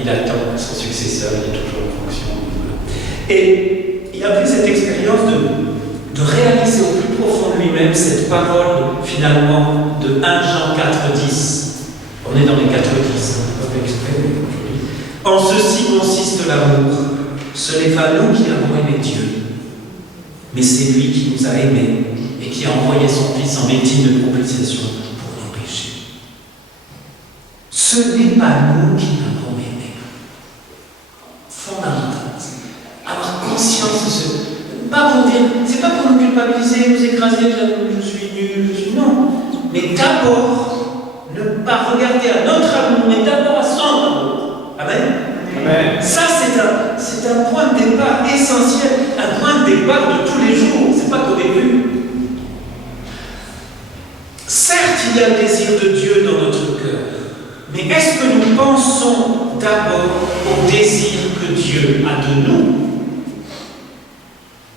il attend son successeur, il est toujours en fonction. Et il a pris cette expérience de réaliser au plus profond de lui-même cette parole, finalement, de 1 Jean 4,10. On est dans les 4,10, on peut exprimer. En ceci consiste l'amour. Ce n'est pas nous qui avons aimé Dieu, mais c'est lui qui nous a aimés et qui a envoyé son Fils en victime de propitiation pour nos péchés. Ce n'est pas nous qui l'avons aimé. Fondamental. Avoir conscience de ce. Pas pour dire, c'est pas pour nous culpabiliser, nous écraser, je suis nul, non. Mais d'abord, ne pas regarder à notre amour, mais d'abord à son amour. Amen. Amen. Ça, c'est un point de départ essentiel, un point de départ de tous les jours. C'est pas qu'au début. Certes, il y a le désir de Dieu dans notre cœur, mais est-ce que nous pensons d'abord au désir que Dieu a de nous?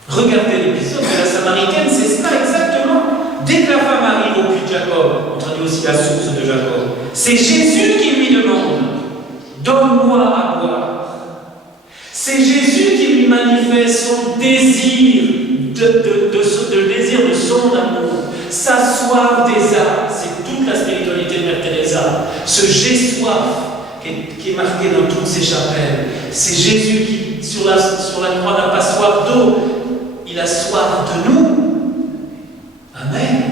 Regardez l'épisode de la Samaritaine, c'est cela exactement. Dès que la femme arrive au puits de Jacob, on traduit aussi la source de Jacob, c'est Jésus qui lui demande. Donne-moi à boire. C'est Jésus qui lui manifeste son désir, le désir de son amour, sa soif des âmes. C'est toute la spiritualité de Mère Teresa. Ce j'ai soif qui est marqué dans toutes ces chapelles. C'est Jésus qui, sur la croix, n'a pas soif d'eau. Il a soif de nous. Amen.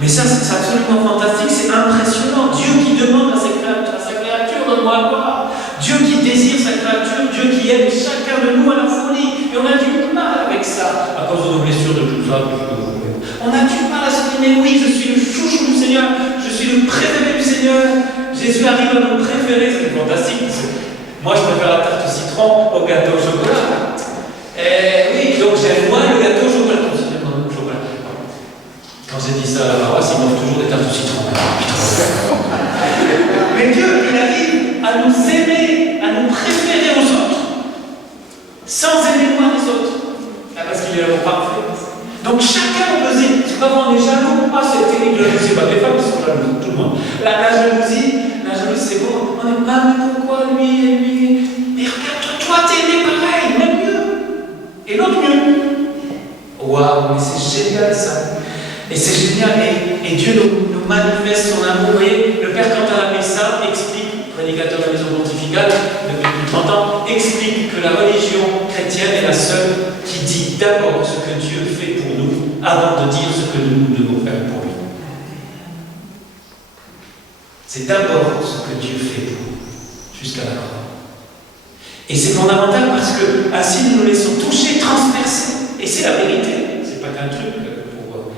Mais ça, c'est absolument fantastique, c'est impressionnant. Dieu qui demande à sa créature, donne-moi à boire. Dieu qui désire sa créature, Dieu qui aime chacun de nous à la folie. Et on a du mal avec ça, à cause de nos blessures de tout ça. On a du mal à se dire, mais oui, je suis le chouchou du Seigneur, je suis le préféré du Seigneur. Jésus arrive à nous préférer, c'est fantastique. Moi, je préfère la tarte au citron au gâteau au chocolat. Oui, donc j'aime moins le gâteau au chocolat. Quand j'ai dit ça à la paroisse, ils m'offrent toujours des tartes au citron. Mais Dieu, il arrive à nous aimer, à nous préférer aux autres, sans aimer moins les autres. Parce qu'il est l'amour parfait. Donc chacun peut dire, c'est pas on est jaloux, c'est terrible, la jalousie, pas les femmes qui sont jalouses, tout le monde. La jalousie, c'est bon. On est mais pourquoi lui et lui? Mais regarde, toi t'es aimé pareil, même mieux. Et l'autre mieux. Waouh, mais c'est génial ça. Et c'est génial, et Dieu nous manifeste son amour. Vous voyez, le Père Quentin la Messa explique, prédicateur de la maison pontificale depuis plus de 30 ans, explique que la religion chrétienne est la seule qui dit d'abord ce que Dieu fait pour nous, avant de dire ce que nous devons faire pour lui. C'est d'abord ce que Dieu fait pour nous, jusqu'à la croix. Et c'est fondamental parce que ainsi nous nous laissons toucher, transpercer. Et c'est la vérité, c'est pas qu'un truc.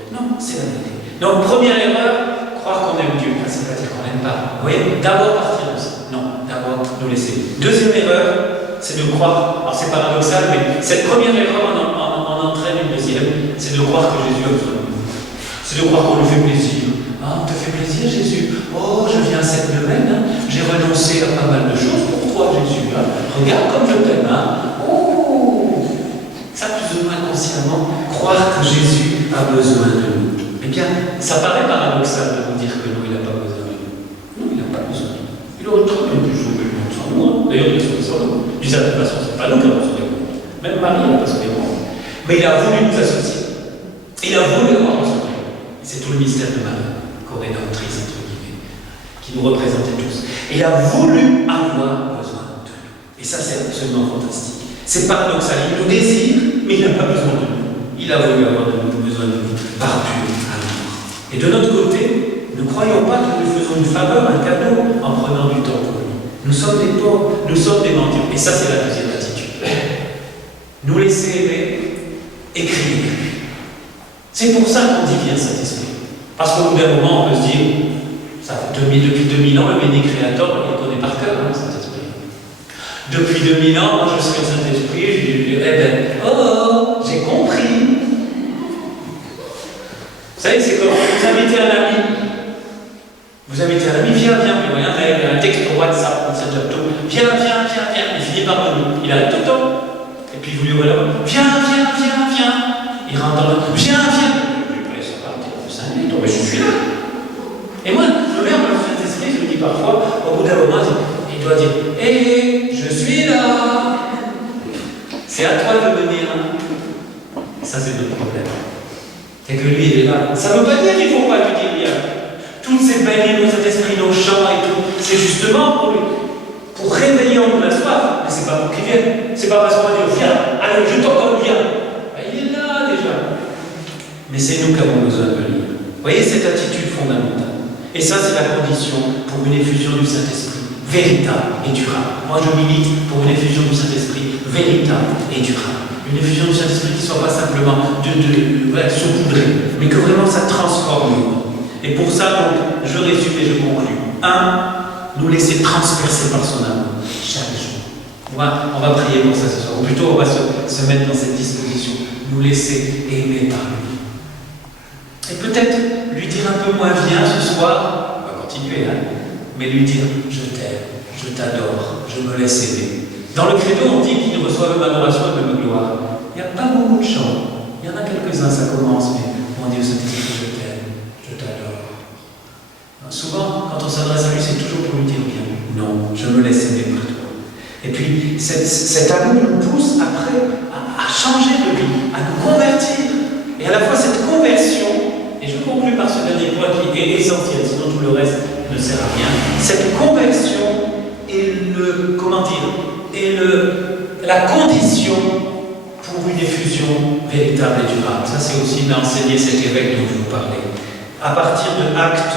Non, c'est la vérité. Donc, première erreur, croire qu'on aime Dieu. Ça ne veut pas dire qu'on n'aime pas. Vous voyez, d'abord partir de ça. Non, d'abord nous laisser. Deuxième erreur, c'est de croire. Alors, c'est paradoxal, mais cette première erreur en entraîne une deuxième. C'est de croire que Jésus a besoin de nous. C'est de croire qu'on lui fait plaisir. Ah, on te fait plaisir, Jésus. Oh, je viens à cette semaine. Hein. J'ai renoncé à pas mal de choses pour toi, Jésus. Hein. Regarde comme je t'aime. Hein. Oh, ça, plus ou moins consciemment, croire que Jésus a besoin de nous. Eh bien, ça paraît paradoxal de vous dire que non, il n'a pas besoin de nous. Non, il n'a pas besoin de nous. Il aurait très bien pu sauver le monde sans nous. D'ailleurs, il a sauvé sans nous. D'une certaine façon, c'est pas nous qui avons sauvé le monde. Même Marie n'a pas sauvé le monde. Mais il a voulu nous associer. Il a voulu avoir besoin de nous. C'est tout le mystère de Marie, corrédentrice, entre guillemets, qui nous représentait tous. Il a voulu avoir besoin de nous. Et ça, c'est absolument fantastique. C'est paradoxal. Il nous désire, mais il n'a pas besoin de nous. Il a voulu avoir besoin de nous par pur amour. Et de notre côté, ne croyons pas que nous faisons une faveur, un cadeau, en prenant du temps pour lui. Nous sommes des pauvres, nous sommes des mendiants. Et ça, c'est la deuxième attitude. Nous laisser aimer et crier. C'est pour ça qu'on dit viens Saint-Esprit. Parce qu'au bout d'un moment, on peut se dire, ça fait depuis 2000 ans, le béni créateur, on le connaît par cœur, hein, Saint-Esprit. Depuis 2000 ans, moi je suis au Saint-Esprit, je lui dirais, oh, j'ai compris. Vous savez, c'est comme vous invitez un ami. Vous invitez un ami, viens, il voit un mail, un texte sur WhatsApp, viens, il finit par venir. Il arrête tout le temps. Et puis vous lui ouvrez la main, viens. Il rentre dans la main, viens. Et ça part, il fait 5 minutes, mais je suis là. Et moi, le verbe le Saint-Esprit, je le dis parfois, au bout d'un moment, il doit dire, hé, je suis là. C'est à toi de venir. Ça, c'est notre problème. C'est que lui, il est là. Ça ne veut pas dire qu'il ne faut pas lui dire rien. Toutes ces belles lignes, cet esprit, nos chants et tout, c'est justement pour réveiller en nous la soif. Mais c'est pas pour qu'il vienne. C'est pas parce qu'on va dire viens, allez, je t'en viens. Ben, il est là déjà. Mais c'est nous qui avons besoin de lui. Vous voyez cette attitude fondamentale. Et ça, c'est la condition pour une effusion du Saint-Esprit véritable et durable. Moi, je milite pour une effusion du Saint-Esprit véritable et durable. Une effusion du Saint-Esprit qui ne soit pas simplement saupoudrée, mais que vraiment ça transforme. Et pour ça, donc, je résume et je conclue. 1. Nous laisser transpercer par son amour chaque jour. On va prier pour ça ce soir. Ou plutôt, on va se mettre dans cette disposition. Nous laisser aimer par lui. Et peut-être lui dire un peu moins bien ce soir, on va continuer, mais lui dire je t'aime, je t'adore, je me laisse aimer. Dans le credo, on dit qu'il reçoit même adoration et même gloire. Il n'y a pas beaucoup de chants. Il y en a quelques-uns, ça commence, mais on dit au Saint-Esprit je t'aime, je t'adore. Souvent, quand on s'adresse à lui, c'est toujours pour lui dire bien. Non, je me laisse aimer par toi. Et puis, cet amour nous pousse après à changer de vie, à nous convertir. Et à la fois, cette conversion, et je conclue par ce dernier point qui est essentiel, sinon tout le reste ne sert à rien. Cette conversion est la condition pour une effusion véritable et durable. Ça, c'est aussi d'enseigner cet évêque dont je vous parlais. À partir de acte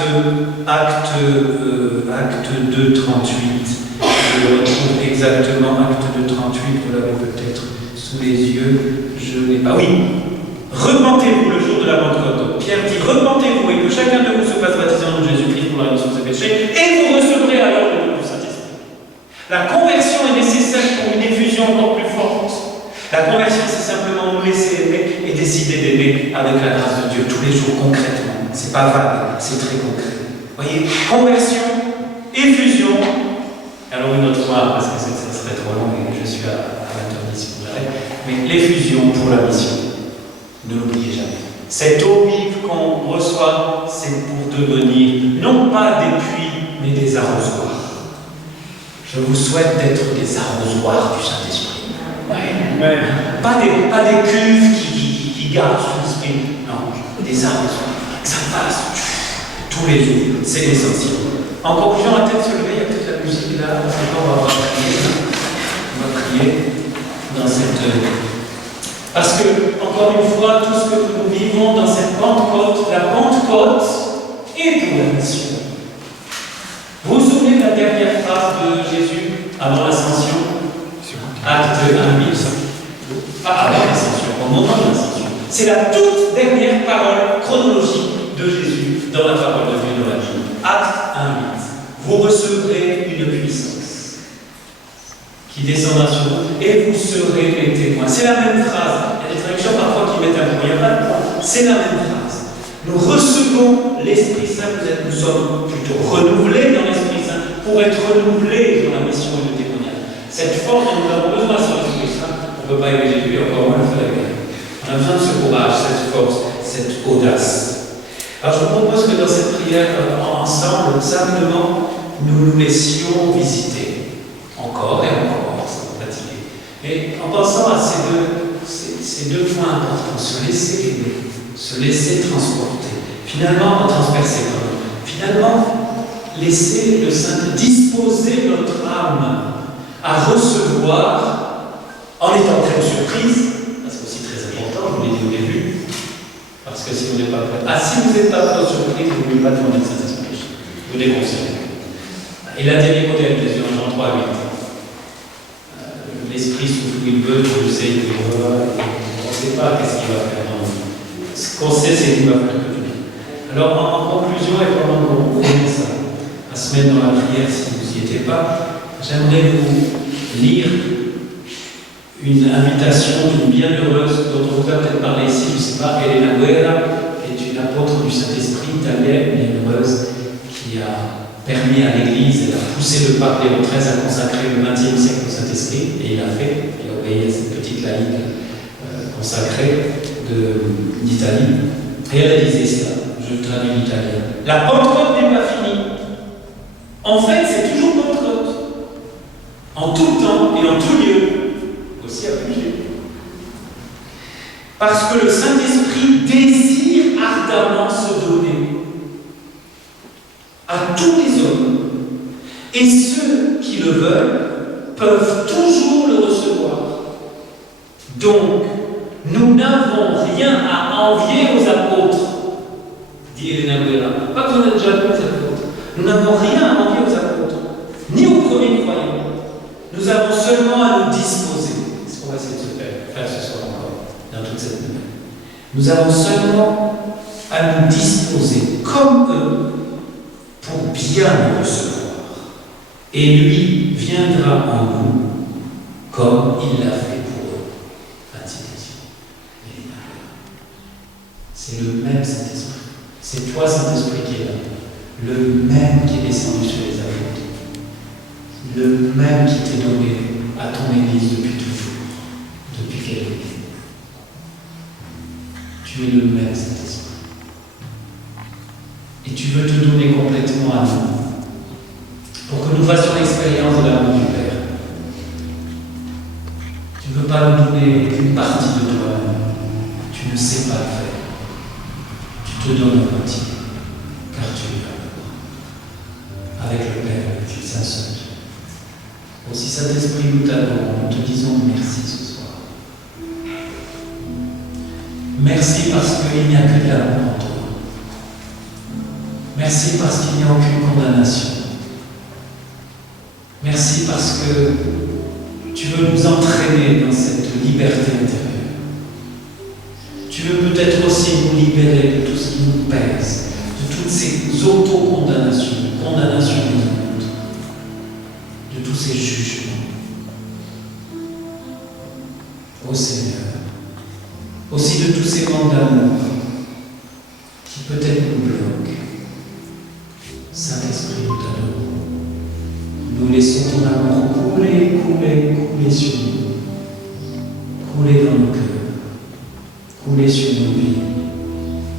2, 38, je retrouve exactement acte 2, 38, vous l'avez peut-être sous les yeux, je n'ai pas. Oui, repentez-vous le jour de la Pentecôte. Pierre dit, repentez-vous et que chacun de vous se fasse baptiser en nom de Jésus-Christ pour la rémission de ses péchés, et vous recevrez alors le don du Saint-Esprit. La conversion est nécessaire pour une effusion encore plus forte. La conversion, c'est simplement nous laisser aimer et décider d'aimer avec la grâce de Dieu tous les jours concrètement. C'est pas vague, c'est très concret. Vous voyez, conversion, effusion. Alors une autre fois, parce que ça serait trop long et je suis à 20h10 pour l'arrêt, mais l'effusion pour la mission. Ne l'oubliez jamais. Cette eau vive qu'on reçoit, c'est pour devenir non pas des puits, mais des arrosoirs. Je vous souhaite d'être des arrosoirs du Saint-Esprit. Ouais. Pas des cuves qui gardent sous l'esprit. Non, des arrosoirs. Ça passe tous les jours. C'est essentiel. En conclusion, la tête se lever, il y a peut-être la musique là. On va prier. On va prier dans cette. Parce que, encore une fois, tout ce que nous vivons dans cette Pentecôte, la Pentecôte est pour la mission. Vous vous souvenez de la dernière phrase de Jésus avant l'ascension? Acte 1, 8. Pas avant l'ascension, au moment de l'ascension. C'est la toute dernière parole chronologique de Jésus dans la parole de Dieu dans la Bible. Acte 1, 8. Vous recevrez une puissance qui descendra sur vous et vous serez mes témoins. C'est la même phrase. Il y a des traductions parfois qui mettent un point. Il n'y a pas de point. C'est la même phrase. Nous recevons l'Esprit Saint. Nous sommes plutôt renouvelés dans l'Esprit Saint pour être renouvelés dans la mission et le témoignage. Cette force dont nous avons besoin sur l'Esprit Saint, on ne peut pas aimer Jésus, encore moins le faire avec. On a besoin de ce courage, cette force, cette audace. Alors je vous propose que dans cette prière ensemble, simplement, nous nous laissions visiter. Encore et encore, ça va fatiguer. Et en pensant à ces ces deux points importants, se laisser aider, se laisser transporter, finalement transpercer, finalement laisser le Saint disposer notre âme à recevoir en étant très surprise, parce que c'est aussi très important, je vous l'ai dit au début, parce que si vous n'êtes pas prêt, si vous n'êtes pas prêt aux surprises, vous ne pouvez pas demander le Saint-Esprit, je vous déconseille. Il a dit Nicodème, Jésus en Jean 3, 8. L'Esprit souffle où il veut, tu le sais, il veut, on ne sait pas qu'est-ce qu'il va faire dans nous. Ce qu'on sait, c'est qu'il va faire que du bien. Alors, en conclusion, et pendant qu'on fait ça, à se mettre dans la prière, si vous n'y étiez pas, j'aimerais vous lire une invitation d'une bienheureuse dont on vous a peut-être parlé ici, je ne sais pas, Elena Guerra, qui est une apôtre du Saint-Esprit italienne, bienheureuse, qui a permis à l'Église, elle a poussé le pape Léon XIII à consacrer le XXe siècle au Saint-Esprit, et il a fait, il a obéi à cette petite laïque consacrée d'Italie. Et elle disait ça, je traduis l'italien. La Pentecôte n'est pas finie. En fait, c'est toujours Pentecôte. En tout temps et en tout lieu. Aussi à Puget. Parce que le Saint-Esprit désire ardemment se donner à tous les hommes. Et ceux qui le veulent peuvent toujours le recevoir. Donc, nous n'avons rien à envier aux apôtres, dit Elena Guerra. Pas que vous en êtes déjà aux apôtres. Nous n'avons rien à envier aux apôtres, ni aux premiers croyants. Nous avons seulement à nous disposer. C'est ce qu'on va essayer de se faire ce soir encore, dans toute cette nouvelle. Nous avons seulement à nous disposer, comme eux, pour bien le recevoir. Et lui viendra en nous, comme il l'a fait pour eux. Fin de citation. C'est le même Saint-Esprit. C'est toi, Saint-Esprit, qui est là. Le même qui est descendu sur les apôtres. Le même qui t'est donné à ton Église depuis toujours, depuis qu'elle est née. Tu es le même Saint-Esprit. Et tu veux te donner complètement à nous, pour que nous fassions l'expérience de l'amour du Père. Tu ne veux pas nous donner qu'une partie de toi-même. Tu ne sais pas le faire. Tu te donnes à moitié, car tu es l'amour. Avec le Père, avec le Saint-Saint. Aussi, Saint-Esprit, nous t'adorons, nous te disons merci ce soir. Merci parce qu'il n'y a que de l'amour en toi. Merci parce qu'il n'y a aucune condamnation. Merci parce que tu veux nous entraîner dans cette liberté intérieure. Tu veux peut-être aussi nous libérer de tout ce qui nous pèse, de toutes ces autocondamnations, condamnations des autres, de tous ces jugements. Ô Seigneur, aussi de tous ces manques d'amour qui peut-être nous bloquent. Saint-Esprit, nous t'adorons. Nous laissons ton amour couler, couler, couler sur nous, couler dans nos cœurs, couler sur nos vies,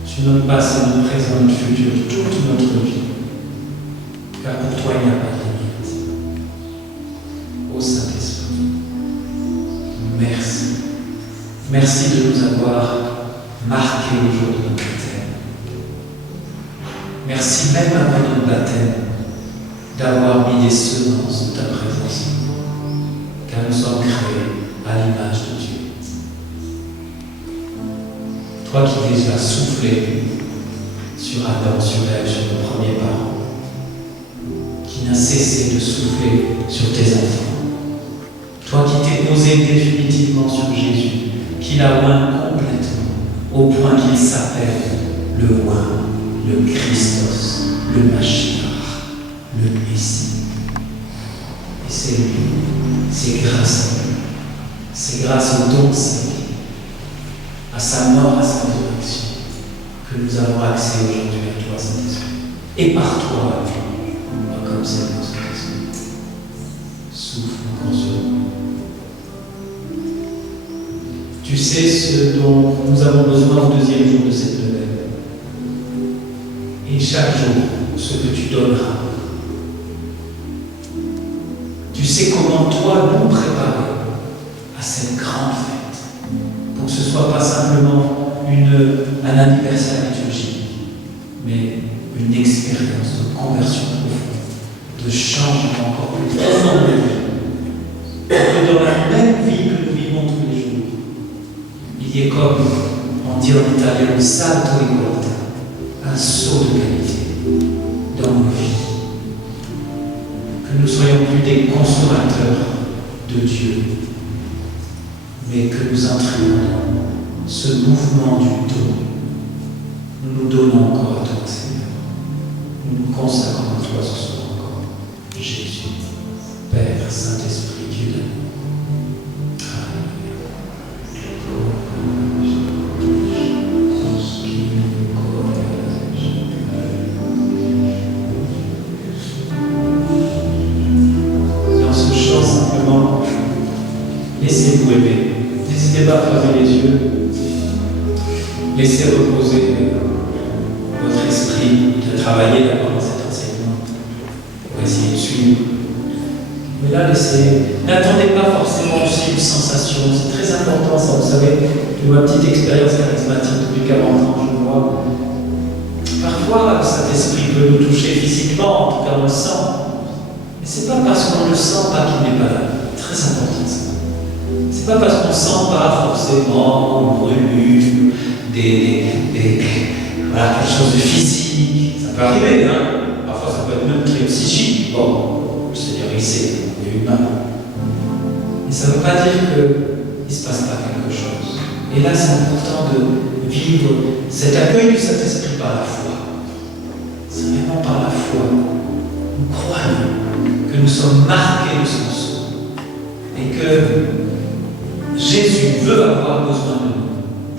sur notre passé, notre présent, notre futur, toute notre vie. Car pour toi, il n'y a pas de limite. Ô Saint-Esprit, merci. Merci de nous avoir marqué le jour de notre baptême. Merci même avant notre baptême d'avoir mis des semences de ta présence, car nous sommes créés à l'image de Dieu. Toi qui déjà soufflé sur Adam, sur Ève, sur nos premiers parents, qui n'as cessé de souffler sur tes enfants, toi qui t'es posé définitivement sur Jésus, qui l'a oint complètement, au point qu'il s'appelle le oint, le Christos, le Mashiach, le Messie. Et c'est lui, c'est grâce à lui, c'est grâce au don de sa vie, à sa mort, à sa résurrection, que nous avons accès aujourd'hui à toi, Saint-Esprit. Et par toi, à lui, comme c'est dans Saint-Esprit. Souffle encore sur nous. Tu sais ce dont nous avons besoin au deuxième jour de cette nouvelle. Et chaque jour, ce que tu donneras. Tu sais comment toi nous préparer à cette grande fête pour que ce ne soit pas simplement un anniversaire liturgique, mais une expérience de conversion profonde, de changement encore plus profond de vie. Pour que dans la même vie que nous vivons tous les jours, il y ait, comme on dit en italien, un salto di qualità, un saut de qualité dans nos vies. Que nous ne soyons plus des consommateurs de Dieu, mais que nous entrions dans ce mouvement du don. Nous nous donnons encore à toi, Seigneur. Nous nous consacrons à toi ce soir encore. Jésus, Père, Saint-Esprit, Dieu d'amour. Laissez-vous aimer. N'hésitez pas à fermer les yeux. Laissez reposer votre esprit de travailler d'abord dans cet enseignement pour essayer de suivre. Mais là, n'attendez pas forcément aussi une sensation. C'est très important, ça. Vous savez, de ma petite expérience charismatique depuis 40 ans, je vois. Parfois, le Saint-Esprit peut nous toucher physiquement, en tout cas on le sent. Mais c'est pas parce qu'on le sent pas qu'il n'est pas là. Très important ça. C'est pas parce qu'on ne sent pas forcément une brûlure, voilà, quelque chose de physique. Ça peut arriver, hein. Parfois ça peut être même très psychique. Bon, le Seigneur il sait, on est humain. Mais ça ne veut pas dire qu'il ne se passe pas quelque chose. Et là c'est important de vivre cet accueil du Saint-Esprit par la foi. C'est vraiment par la foi. Nous croyons que nous sommes marqués de son sceau. Et que Jésus veut avoir besoin de nous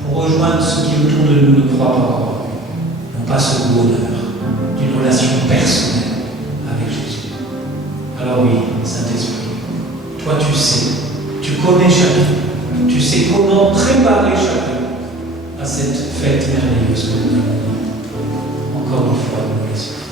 pour rejoindre ceux qui autour de nous ne croient pas encore. Non pas ce bonheur d'une relation personnelle avec Jésus. Alors oui, Saint-Esprit, toi tu sais, tu connais chacun, tu sais comment préparer chacun à cette fête merveilleuse que nous avons. Encore une fois, nous laissons.